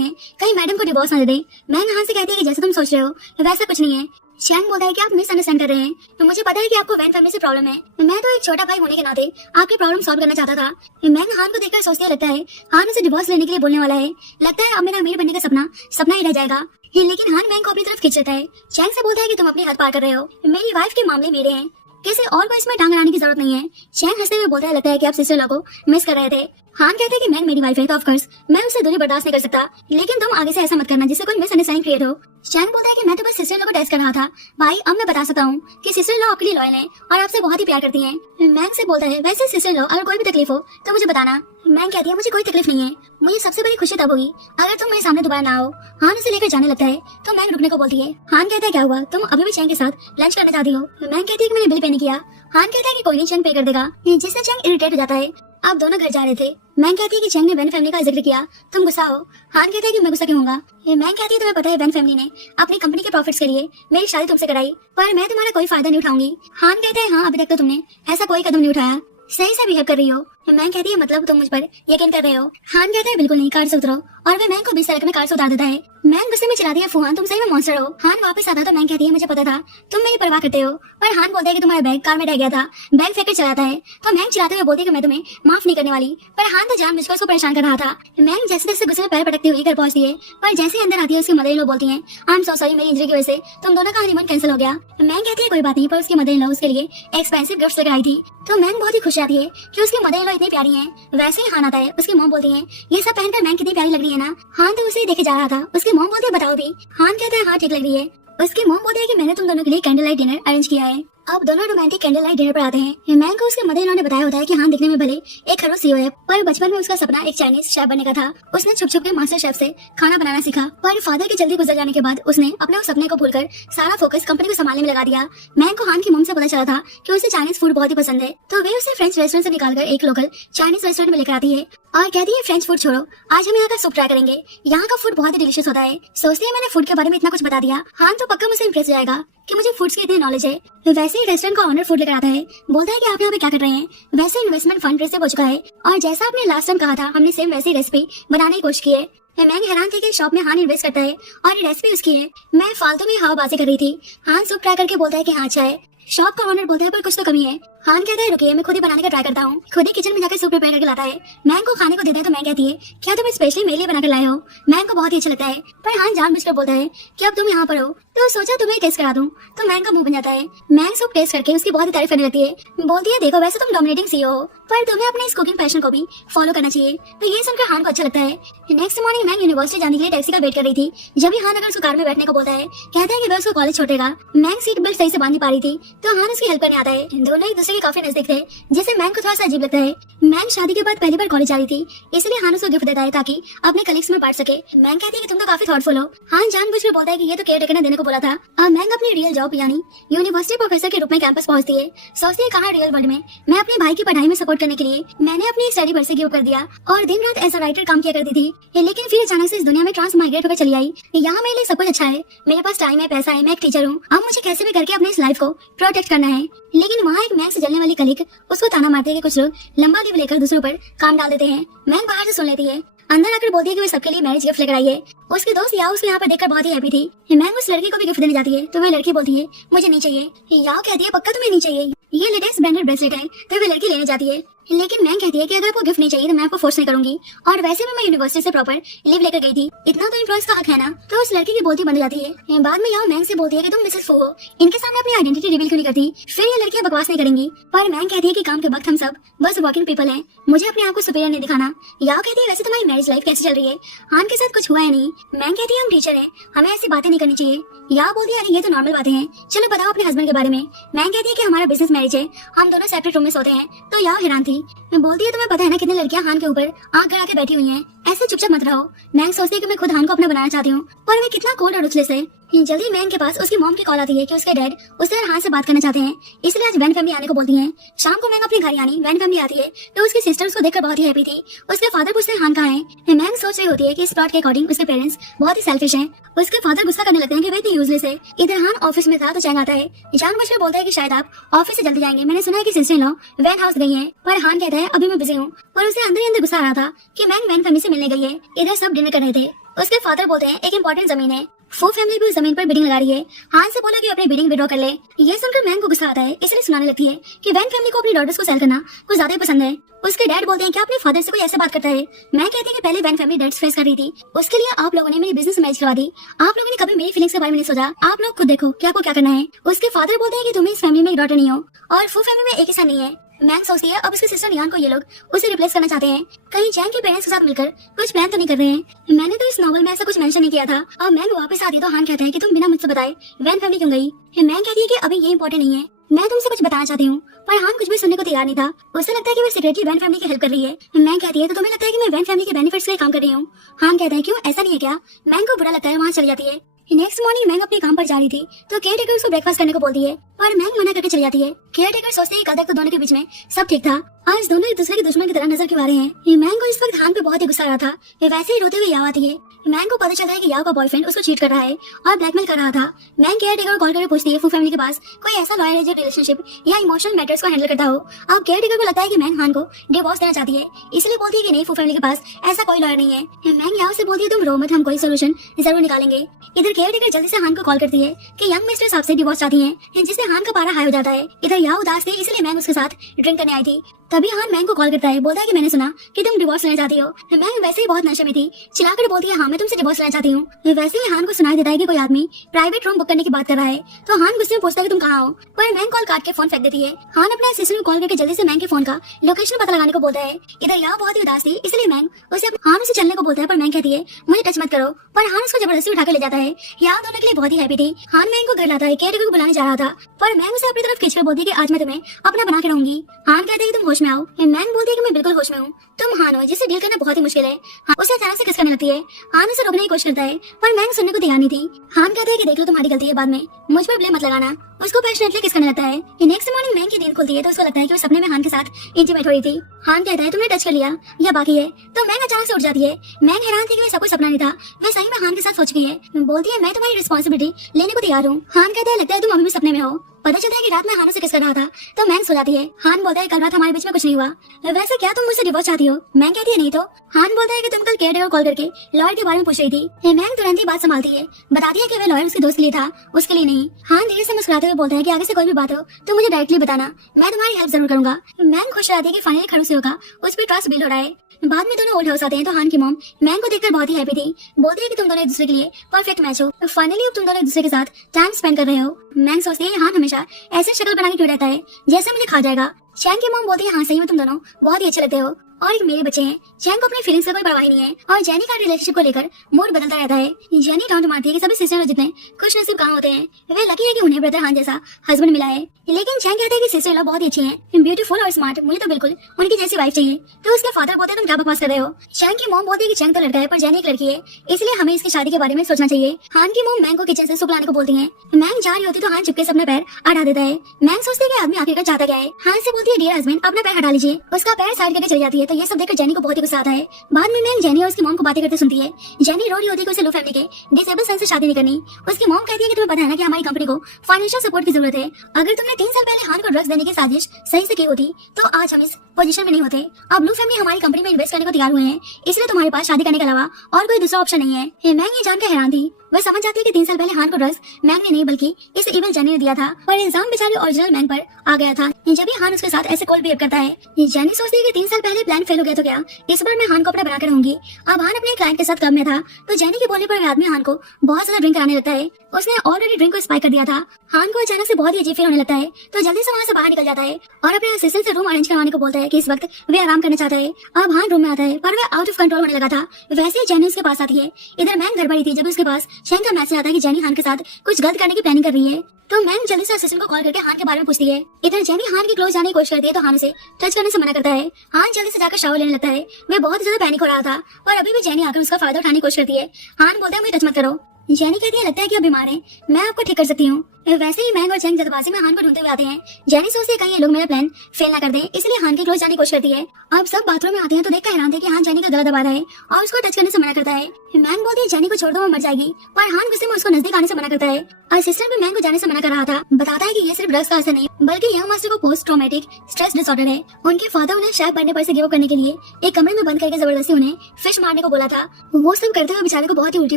हैं, कहीं मैडम को डिवोर्स ना दे दे। मैंग हान से कहती है कि जैसे तुम सोच रहे हो वैसा कुछ नहीं है। चैंग बोलता है कि आप मिसअंडरस्टैंड कर रहे हैं, तो मुझे पता है कि आपको वैन फैमिली से प्रॉब्लम है। मैं तो एक छोटा भाई होने के नाते आपकी प्रॉब्लम सॉल्व करना चाहता था। मैंग हान को देखकर सोचते लगता है हान उसे डिवोर्स लेने के लिए बोलने वाला है। लगता है अब मेरा अमीर बनने का सपना ही रह जाएगा। लेकिन हान मैंग को अपनी तरफ खींच लेता है। चैंग से बोलता है कि तुम अपनी हद पार कर रहे हो, मेरी वाइफ के मामले मेरे हैं, किसी और को इसमें टांग अड़ाने की जरूरत नहीं है। चैंग हंसते हुए बोलता है लगता है कि आप सिस्टर लॉ को मिस कर रहे थे। हान कहते हैं कि मैंग मेरी वाइफ है तो ऑफ कोर्स मैं उससे दूरी बर्दाश्त नहीं कर सकता, लेकिन तुम आगे से ऐसा मत करना जिससे कोई मिसअंडरस्टैंडिंग क्रिएट हो। चैंग बोलता है कि मैं तो बस सिस्टर लॉ को टेस्ट कर रहा था भाई, अब मैं बता सकता हूँ कि सिस्टर लॉ आपके लिए लॉयल है और आपसे बहुत ही प्यार करती हैं। मैंग से बोलता है वैसे सिस्टर लॉ अगर कोई भी तकलीफ हो तो मुझे बताना। मैंग कहती है मुझे कोई तकलीफ नहीं है, मुझे सबसे बड़ी खुशी तब होगी अगर तुम मेरे सामने दोबारा ना आओ। हान उसे लेकर जाने लगता है तो मैंग रुकने को बोलती है। हान कहता है क्या हुआ, तुम अभी भी चैंग के साथ लंच करना चाहती हो। मैंग कहती है कि मैंने बिल पे नहीं किया। हान कहता है कि कोई नहीं, चैंग पे कर देगा, जिससे चैंग इरिटेट हो जाता है। आप दोनों घर जा रहे थे। मैंग कहती है कि चैंग ने वैन फैमिली का जिक्र किया, तुम गुस्सा हो। हान कहता है कि मैं गुस्सा क्यों होगा। मैंग कहती है तुम्हें पता है वैन फैमिली ने अपनी कंपनी के प्रॉफिट्स के लिए मेरी शादी तुमसे कराई, पर मैं तुम्हारा कोई फायदा नहीं उठाऊंगी। हान कहता है हाँ अभी तक तो तुमने ऐसा कोई कदम नहीं उठाया, सही से बिहेव कर रही हो। मैंग कहती है मतलब तुम मुझ पर यकीन कर रहे हो। हान कहता है बिल्कुल नहीं, कार से उतरो, और वे मैंग को बीच सड़क में कार से उतार देता है। मैंग गुस्से में चिल्लाती है फूहान तुम सही में मॉन्स्टर हो। हान वापस आता तो मैंग कहती है मुझे पता था तुम मेरी परवाह करते हो, पर हान बोलता है कि तुम्हारा बैग कार में रह गया था। बैग फेंक कर चलाता है तो मैंग चिल्लाते हुए बोलती है कि मैं तुम्हें माफ नहीं करने वाली, पर हान तो जानबूझकर उसको परेशान कर रहा था। मैंग जैसे जैसे गुस्से में पैर पटकती हुई घर पहुंचती है, पर जैसे ही अंदर आती है उसकी मदर इन लॉ बोलती है आई एम सो सॉरी, मेरी इंजरी की वजह से तुम दोनों का हनीमून कैंसिल हो गया। मैंग कहती है कोई बात नहीं, पर उसकी मदर इन लॉ उसके लिए एक्सपेंसिव गिफ्ट्स लेकर आई थी। तो मैंग बहुत ही खुश रहती है कि उसकी मदर इन लॉ इतनी प्यारी है। वैसे ही हान आता है, उसकी मॉम बोलती है ये सब पहनकर मैंग कितनी प्यारी लग रही है ना। हान तो उसे ही देखे जा रहा था। उसकी मॉम बोलती है बताओ भी। हान कहता है हाँ ठीक लग रही है। उसकी मॉम बोलती है कि मैंने तुम दोनों के लिए कैंडल लाइट डिनर अरेंज किया है। अब दोनों रोमांटिक कैंडल लाइट डिनर पर आते हैं। मैंग को उसके मदर इन लॉ ने बताया होता है कि हान दिखने में भले एक खरोच सीईओ है, पर बचपन में उसका सपना एक चाइनीज शेफ बनने का था। उसने छुप छुप के मास्टर शेफ से खाना बनाना सीखा, पर फादर के जल्दी गुजर जाने के बाद उसने अपने उस सपने को भूलकर सारा फोकस कंपनी को संभालने में लगा दिया। मैंग को हान की मॉम से पता चला था कि उसे चाइनीज फूड बहुत ही पसंद है, तो वे उसे फ्रेंच रेस्टोरेंट से निकालकर एक लोकल चाइनीज रेस्टोरेंट में लेकर आती है और कहती है फ्रेंच फूड छोड़ो, आज हम यहाँ का सूप ट्राई करेंगे, यहाँ का फूड बहुत ही डिलीशियस होता है। सोचती है मैंने फूड के बारे में इतना कुछ बता दिया, हान तो पक्का मुझे इम्प्रेस हो जाएगा कि मुझे फूड्स की इतनी नॉलेज है। वैसे ही रेस्टोरेंट का ऑनर फूड लेकर आता है, बोलता है कि आप यहाँ पे क्या कर रहे हैं। वैसे इन्वेस्टमेंट फंड रिसीव हो चुका है और जैसा आपने लास्ट टाइम कहा था हमने सेम वैसी रेसिपी बनाने की कोशिश की है। मैंग हैरान थी कि शॉप में हान इन्वेस्ट करता है और ये रेसिपी उसकी है। मैं फालतू में हवाबाजी कर रही थी। हान सूप ट्राई करके बोलता है कि हाँ अच्छा है। शॉप का ऑनर बोलता है पर कुछ तो कमी है। हान कहता है रुकिए मैं खुद ही बनाने का ट्राई करता हूँ। खुद ही किचन में जाकर सूप प्रिपेयर करके लाता है। मैंग को खाने को देता है तो मैंग कहती है क्या तुम स्पेशली मेरे लिए बनाकर लाए हो। मैंग को बहुत ही अच्छा लगता है, पर हान जानबूझकर बोलता है कि अब तुम यहाँ पर हो तो सोचा तुम्हें टेस्ट करा दूं। तो मैंग का मुंह बन जाता है। मैंग सूप टेस्ट करके उसकी बहुत ही तारीफ करने लगती है। बोलती है देखो वैसे तुम डोमिनेटिंग सीईओ हो, पर तुम्हें अपने इस कुकिंग पैशन को भी फॉलो करना चाहिए। तो ये सुनकर हान को अच्छा लगता है। नेक्स्ट मॉर्निंग मैंग यूनिवर्सिटी जाने के लिए टैक्सी का वेट कर रही थी। जब भी हान अगर उसको कार में बैठने को बोलता है, कहता है कि वह उसको कॉलेज छोड़ेगा। मैंग सीट बेल्ट सही से बांध नहीं पा रही थी तो हान उसकी हेल्प करने आता है। दोनों एक दूसरे के काफी नजदीक थे, जिससे मैंग को थोड़ा सा अजीब लगता है। मैंग शादी के बाद पहली बार कॉलेज जा रही थी, इसलिए हान उसको गिफ्ट देता है ताकि अपने कलीग्स में बांट सके। मैंग कहती है कि तुम तो काफी थॉटफुल हो। हान जानबूझकर बोलता है कि ये तो केयर टेकर ने देने को बोला था। अब मैंग अपनी रियल जॉब यानी यूनिवर्सिटी प्रोफेसर के रूप में कैंपस पहुंचती है। सोचती है कहाँ रियल वर्ल्ड में मैं अपने भाई की पढ़ाई में सपोर्ट करने के लिए मैंने अपनी स्टडी पर से गिव कर दिया और दिन रात एज अ राइटर काम किया करती थी। लेकिन फिर अचानक से इस दुनिया में ट्रांस माइग्रेट होकर चली आई। यहाँ मेरे लिए सब कुछ अच्छा है, मेरे पास टाइम है, पैसा है, मैं एक टीचर हूँ। अब मुझे कैसे भी करके अपने इस लाइफ को प्रोटेक्ट करना है। लेकिन वहाँ एक मैंग से जलने वाली कलीग उसको ताना मारते हैं कि कुछ लोग लंबा लीव लेकर दूसरों पर काम डाल देते हैं। मैंग बाहर से सुन लेती है, अंदर आकर बोलती है कि वो सबके लिए मैरिज गिफ्ट लेकर आई है। उसकी दोस्त याओ उसको यहाँ पर देखकर बहुत ही हैप्पी थी। मैंग उस लड़की को भी गिफ्ट देने जाती है तो वह लड़की बोलती है मुझे नहीं चाहिए। याओ कहती है पक्का तुम्हें नहीं चाहिए, ये लेटेस्ट ब्रांडेड ब्रेसलेट है। तो वह लड़की लेने जाती है, लेकिन मैंग कहती है कि अगर आपको गिफ्ट नहीं चाहिए तो मैं आपको फोर्स नहीं करूंगी, और वैसे भी मैं यूनिवर्सिटी से प्रॉपर लीव लेकर गई थी, इतना तो इम्प्लॉयज का हक है ना। तो उस लड़की की बोलती बंद हो जाती है। बाद में याओ मैंग से बोलती है कि तुम मिसेस फू हो, इनके सामने अपनी आइडेंटिटी रिवील क्यों नहीं करती। फिर ये लड़कियां बकवास नहीं करेंगी, पर मैंग कहती है कि काम के वक्त हम सब बस वर्किंग पीपल हैं, मुझे अपने आप को सुपीरियर नहीं दिखाना। याओ कहती है वैसे तुम्हारी मैरिज लाइफ कैसे चल रही है, हान के साथ कुछ हुआ है नहीं। मैंग कहती है हम टीचर हैं, हमें ऐसी बातें नहीं करनी चाहिए। याओ बोलती है अरे ये तो नॉर्मल बातें हैं, चलो बताओ अपने हस्बैंड के बारे में। मैंग कहती है कि हमारा बिजनेस मैरिज है, हम दोनों सेपरेट रूम में सोते हैं। तो याओ हैरान थी, बोलती है तुम्हें पता है ना कितनी लड़कियां हान के ऊपर आंख गड़ा के बैठी हुई हैं, ऐसे चुपचाप मत रहो। मैंग सोचती है कि मैं खुद हान को अपना बनाना चाहती हूँ, पर वे कितना कोल्ड और उछले से। जल्दी मैंग के पास उसकी मॉम की कॉल आती है कि उसके डैड उससे हान से बात करना चाहते हैं, इसलिए आज वैन फैमिली आने को बोलती है। शाम को मैंग अपने घर यानी वैन फैमिली आती है तो उसकी सिस्टर उसको देखकर बहुत ही हैप्पी थी। उसके फादर पूछते हैं हान कहाँ है। मैंग सोच रही होती है कि इस प्लॉट के अकॉर्डिंग उसके पेरेंट्स बहुत ही सेल्फिश हैं। उसके फादर गुस्सा करने लगते हैं कि वे इतने यूजलेस है। इधर हान ऑफिस में था तो चैंग आता है, जानबूझकर बोलता है कि शायद आप ऑफिस से जल्दी जाएंगे, मैंने सुना है कि सिस्टर इन लॉ वैन हाउस गई है। पर हान कहता है अभी मैं बिजी हूँ, और उसे अंदर ही अंदर गुस्सा आ रहा था कि मैंग वैन फैमिली से मिलने गई है। इधर सब डिनर कर रहे थे। उसके फादर बोलते हैं एक इंपॉर्टेंट जमीन है, फू फैमिली भी उस जमीन पर बिडिंग लगा रही है। हान से बोला कि अपनी बिडिंग विड्रॉ कर ले। ये सुनकर मैंग को गुस्सा आता है, इसलिए सुनाने लगती है कि वैन फैमिली को अपनी डॉटर्स को सेल करना कुछ ज्यादा ही पसंद है। उसके डैड बोलते हैं क्या अपने फादर से कोई ऐसे बात करता है। मैं कहती है कि पहले वैन फैमिली डेट्स फेस कर रही थी, उसके लिए आप लोगों ने मेरी बिजनेस मैच करवा दी। आप लोगों ने कभी मेरी फीलिंग्स के बारे में नहीं सोचा। आप लोग खुद देखो क्या को क्या करना है। उसके फादर बोलते हैं कि तुम्हें इस फैमिली में एक डॉटर नहीं हो और फू फैमिली में एक हिस्सा नहीं है। मैंग सोचती है अब उसके सिस्टर नियान को ये लोग उसे रिप्लेस करना चाहते हैं। कहीं चैंग के पेरेंट्स के साथ मिलकर कुछ प्लान तो नहीं कर रहे हैं। मैंने तो इस नॉवल में ऐसा कुछ मेंशन नहीं किया था। और मैंग वापस आती तो हान कहता है कि तुम बिना मुझसे बताए वैन फैमिली क्यों गई। मैंग कहती है कि अभी ये इंपॉर्टेंट नहीं है, मैं तुमसे कुछ बताना चाहती हूँ। पर हान कुछ भी सुनने को तैयार नहीं था। उसे लगता है कि वो सीक्रेटली वैन फैमिली की हेल्प कर रही है। मैंग कहती है तो तुम्हें लगता है कि मैं वैन फैमिली के बेनिफिट्स के लिए काम कर रही हूँ। हान कहता है क्यों, ऐसा नहीं है क्या। मैंग को बुरा लगता है, वहाँ चली जाती है। नेक्स्ट मॉर्निंग मैंग अपने काम पर जा रही थी तो केयर टेकर उसको ब्रेकफास्ट करने को बोलती है, पर मैंग मना करके चली जाती है। केयर टेकर सोचते हैं कल तक तो दोनों के बीच में सब ठीक था, आज दोनों एक दूसरे के दुश्मन की तरह नजर क्यों आ रहे हैं। मैंग को इस वक्त हान पे बहुत ही गुस्सा आ रहा था। वैसे ही रोते हुए याव आती है। मैंग को पता चलता है कि याव का बॉयफ्रेंड उसको चीट कर रहा है और ब्लैकमेल कर रहा था। मैंग केयर टेकर को कॉल करके पूछती है फू फैमिली के पास कोई ऐसा लॉयर है जो रिलेशनशिप या इमोशनल मैटर्स को हैंडल करता हो। अब केयर टेकर को लगता है कि मैंग हान को डिवोर्स देना चाहती है, इसलिए बोलती है कि नहीं, फू फैमिली के पास ऐसा कोई लॉयर नहीं है। मैंग याव से बोलती है तुम रो मत, हम कोई सोल्यूशन जरूर निकालेंगे। इधर केयर टेकर जल्दी से हान को कॉल करती है कि यंग मिस्टर साहब से डिवोर्स चाहती है, जिससे हान का पारा हाई हो जाता है। इधर याव उदास थी, इसलिए मैंग उसके साथ ड्रिंक करने आई थी। तभी हान मैंग को कॉल करता है, बोलता है कि मैंने सुना कि तुम डिवोर्स लेना चाहती हो। मैंग वैसे ही बहुत नशे में थी, चिल्लाकर बोलती है हाँ मैं तुमसे डिवोर्स लेना चाहती हूँ। वैसे ही हान को सुनाई देता है कि कोई आदमी प्राइवेट रूम बुक करने की बात कर रहा है, तो हान गुस्से में पूछता है कि तुम कहाँ हो। पर मैंग कॉल काट के फोन फेंक देती है। हान अपने असिस्टेंट को कॉल करके जल्दी से मैंग के फोन का लोकेशन पता लगाने को बोलता है। इधर याव बहुत ही उदास थी, इसलिए मैंग उसे हान से चलने को बोलता है, पर मैंग कहती है मुझे टच मत करो। पर हान उसको जबरदस्ती उठा के ले जाता है। याव दोनों के लिए बहुत ही हैप्पी थी। हान मैंग को घर लाता है, केयर को बुलाने जा रहा था, पर मैंग उसे अपनी तरफ खींचकर बोलती है कि आज मैं तुम्हें अपना बना के रहूंगी। हान कहते हैं कि तुम होश में आओ। मैंग बोलती है कि मैं बिल्कुल होश में हूँ, तुम हान हो जिससे डील करना बहुत ही मुश्किल है। उसे अचानक से किस करने लगती है। हान उसे रोकने की कोशिश करता है, पर मैंग सुनने को तैयार नहीं थी। हान कहते हैं कि देख लो तुम्हारी गलती है, बाद में मुझ पर ब्लेम मत लगाना। उसको पैशनेटली किस करने लगता है। नेक्स्ट मॉर्निंग मैंग की नींद खुलती है तो उसको लगता है कि वो सपने में हान के साथ इंटीमेट हो रही थी। हान कहता है तुमने टच कर लिया या बाकी है, तो मैंग अचानक से उठ जाती है। मैंग हैरान थी कि वह सब कुछ सपना नहीं था, वह सही में हान के साथ सोच गई है। बोलती है मैं तुम्हारी रिस्पॉन्सिबिलिटी लेने को तैयार हूँ। हान कहता है लगता है तुम अभी भी सपने में हो। पता चलता है कि रात में हान से किस कर रहा था, तो मैंग सो जाती है। हान बोलता है कल रात हमारे बीच में कुछ नहीं हुआ, वैसे क्या तुम मुझसे डिवोर्स चाहती हो। मैंग कहती है नहीं तो। हान बोलता है कि तुम कल केयर टेकर कॉल करके लॉयर के बारे में पूछ रही थी। मैंग तुरंत ही बात संभालती है, बताती है कि वह लॉयर उसके दोस्त के लिए था, उसके लिए नहीं। हान धीरे से मुस्कुराते हुए बोलता है कि आगे से कोई भी बात हो तो मुझे डायरेक्टली बताना, मैं तुम्हारी हेल्प जरूर करूंगा। मैंग खुश रहती है कि फाइनली खड़ूसियों का उस पर ट्रस्ट बिल्ड हो रहा है। बाद में दोनों ओल्ड हाउस आते हैं तो हान की मॉम मैंग को देखकर बहुत ही हैप्पी थी, बोलती है कि तुम दोनों एक दूसरे के लिए परफेक्ट मैच हो। फाइनली अब तुम दोनों एक दूसरे के साथ टाइम स्पेंड कर रहे हो। मैंग सोचती है हान हमेशा ऐसे शक्ल बना के क्यों रहता है जैसे मुझे खा जाएगा। चैंग की मॉम बोलती है हाँ सही में तुम दोनों बहुत ही अच्छे लगते हो और एक मेरे बच्चे हैं। चैंग को अपनी फीलिंग्स का कोई परवाह नहीं है और जेनी का रिलेशनशिप को लेकर मूड बदलता रहता है। जेनी डाउट मारती है कि सभी सिस्टर जितने खुश नसीब कहाँ होते हैं, वे लकी है कि उन्हें ब्रदर हान जैसा हस्बैंड मिला है। लेकिन चैंग कहते हैं कि सिस्टर बहुत ही अच्छी हैं, ब्यूटीफुल और स्मार्ट, मुझे तो बिल्कुल उनकी जैसी वाइफ चाहिए। तो उसके फादर बोलते हैं तुम क्या बकवास कर रहे हो। चैंग की मॉम बोलती है कि चैंग तो लड़का है पर जेनी एक लड़की है, इसलिए हमें इसकी शादी के बारे में सोचना चाहिए। हान की मॉम मैंग को किचन से सूप लाने को बोलती है। मैंग जा रही होती तो हान चुपके से अपना पैर हटा देता है। मैंग सोचती है कि आदमी आखिरकार चाहता क्या है। हान से बोलती है डियर हस्बैंड अपना पैर हटा लीजिए, उसका पैर साइड करके चली जाती है। तो ये सब देखकर जेनी को बहुत ही गुस्सा आता है। बाद में मैंग जेनी और उसकी मॉम को बातें करते सुनती है। जेनी रो रही होती है कि उसे लो फैमिली के डिसेबल सन से शादी नहीं करनी। उसकी मॉम कहती है कि तुम्हें पता है ना कि हमारी कंपनी को फाइनेंशियल सपोर्ट की जरूरत है। अगर तुमने 3 साल पहले हान को ड्रग्स देने की साजिश सही से की होती तो आज हम इस पोजीशन में नहीं होते। अब ब्लू फैमिली हमारी कंपनी में इन्वेस्ट करने को तैयार हुए हैं, इसलिए तुम्हारे पास शादी करने के अलावा और कोई दूसरा ऑप्शन नहीं है। मैंग ये जानकर हैरान थी। वह समझ जाती है कि 3 साल पहले हान को ड्रग्स मैंग ने नहीं बल्कि इस इविल जेनी ने दिया था, पर इल्जाम बेचारे ओरिजिनल मैंग पर आ गया था जब भी हान उसके साथ ऐसे कोल्ड बिहेव करता है। जेनी सोचती है कि 3 साल पहले प्लान फेल हो गया तो क्या इस बार मैं हान को अपना बनाकर रहूंगी। अब हान अपने क्लाइंट के साथ क्लब में था तो जेनी के बोलने पर आदमी हान को बहुत ज्यादा ड्रिंक कराने लगता है। उसने ऑलरेडी ड्रिंक को स्पाइक कर दिया था। हान को अचानक से बहुत ही अजीब फील होने लगता है तो जल्दी से वहाँ से बाहर निकल जाता है और अपने असिस्टेंट से रूम अरेंज करवाने को बोलता है कि इस वक्त वे आराम करना चाहता है। अब हान रूम में आता है पर वह आउट ऑफ कंट्रोल होने लगा था। वैसे ही जेनी उसके पास आती है। इधर मैंग घर पर थी जब उसके पास चैंग का मैसेज आता है कि जेनी हान के साथ कुछ गलत करने की प्लानिंग कर रही है। तो मैंग जल्दी से असिस्टेंट को कॉल करके हान के बारे में पूछती है। इधर जेनी हान के क्लोज जाने की कोशिश करती है तो हान उसे टच करने से मना करता है। हान जल्दी से जाकर शावर लेने लगता है। वह बहुत ज्यादा पैनिक हो रहा था पर अभी भी जेनी आकर उसका फायदा उठाने की कोशिश करती है। हान बोलता है मुझे टच मत करो। जेनी कहती है लगता है कि आप बीमार हैं, मैं आपको ठीक कर सकती हूँ। वैसे ही मैंग और चैंग जल्दबाजी में हान को ढूंढते हुए आते हैं। जेनी सोचती है कहीं ये लोग मेरा प्लान फेल ना कर दें, इसलिए हान के क्लोज जाने की कोशिश करती है। अब सब बाथरूम में आते हैं तो देखकर हैरान थे कि हान जेनी का गला दबा रहा है और उसको टच करने से मना करता है। मैंग बोलती है जेनी को छोड़ दो, वो मर जाएगी, पर हान गुस्से में उसको नजदीक आने से मना करता है। असिस्टेंट भी मैंग को जाने से मना कर रहा था, बताता है कि ये सिर्फ ड्रग्स का असर नहीं बल्कि यंग मास्टर को पोस्ट ट्रॉमेटिक स्ट्रेस डिसऑर्डर है। उनके फादर उन्हें शेफ बनने पर से गिव अप करने के लिए एक कमरे में बंद करके जबरदस्ती उन्हें फिश मारने को बोला था। वो सब करते हुए बेचारे को बहुत ही उल्टी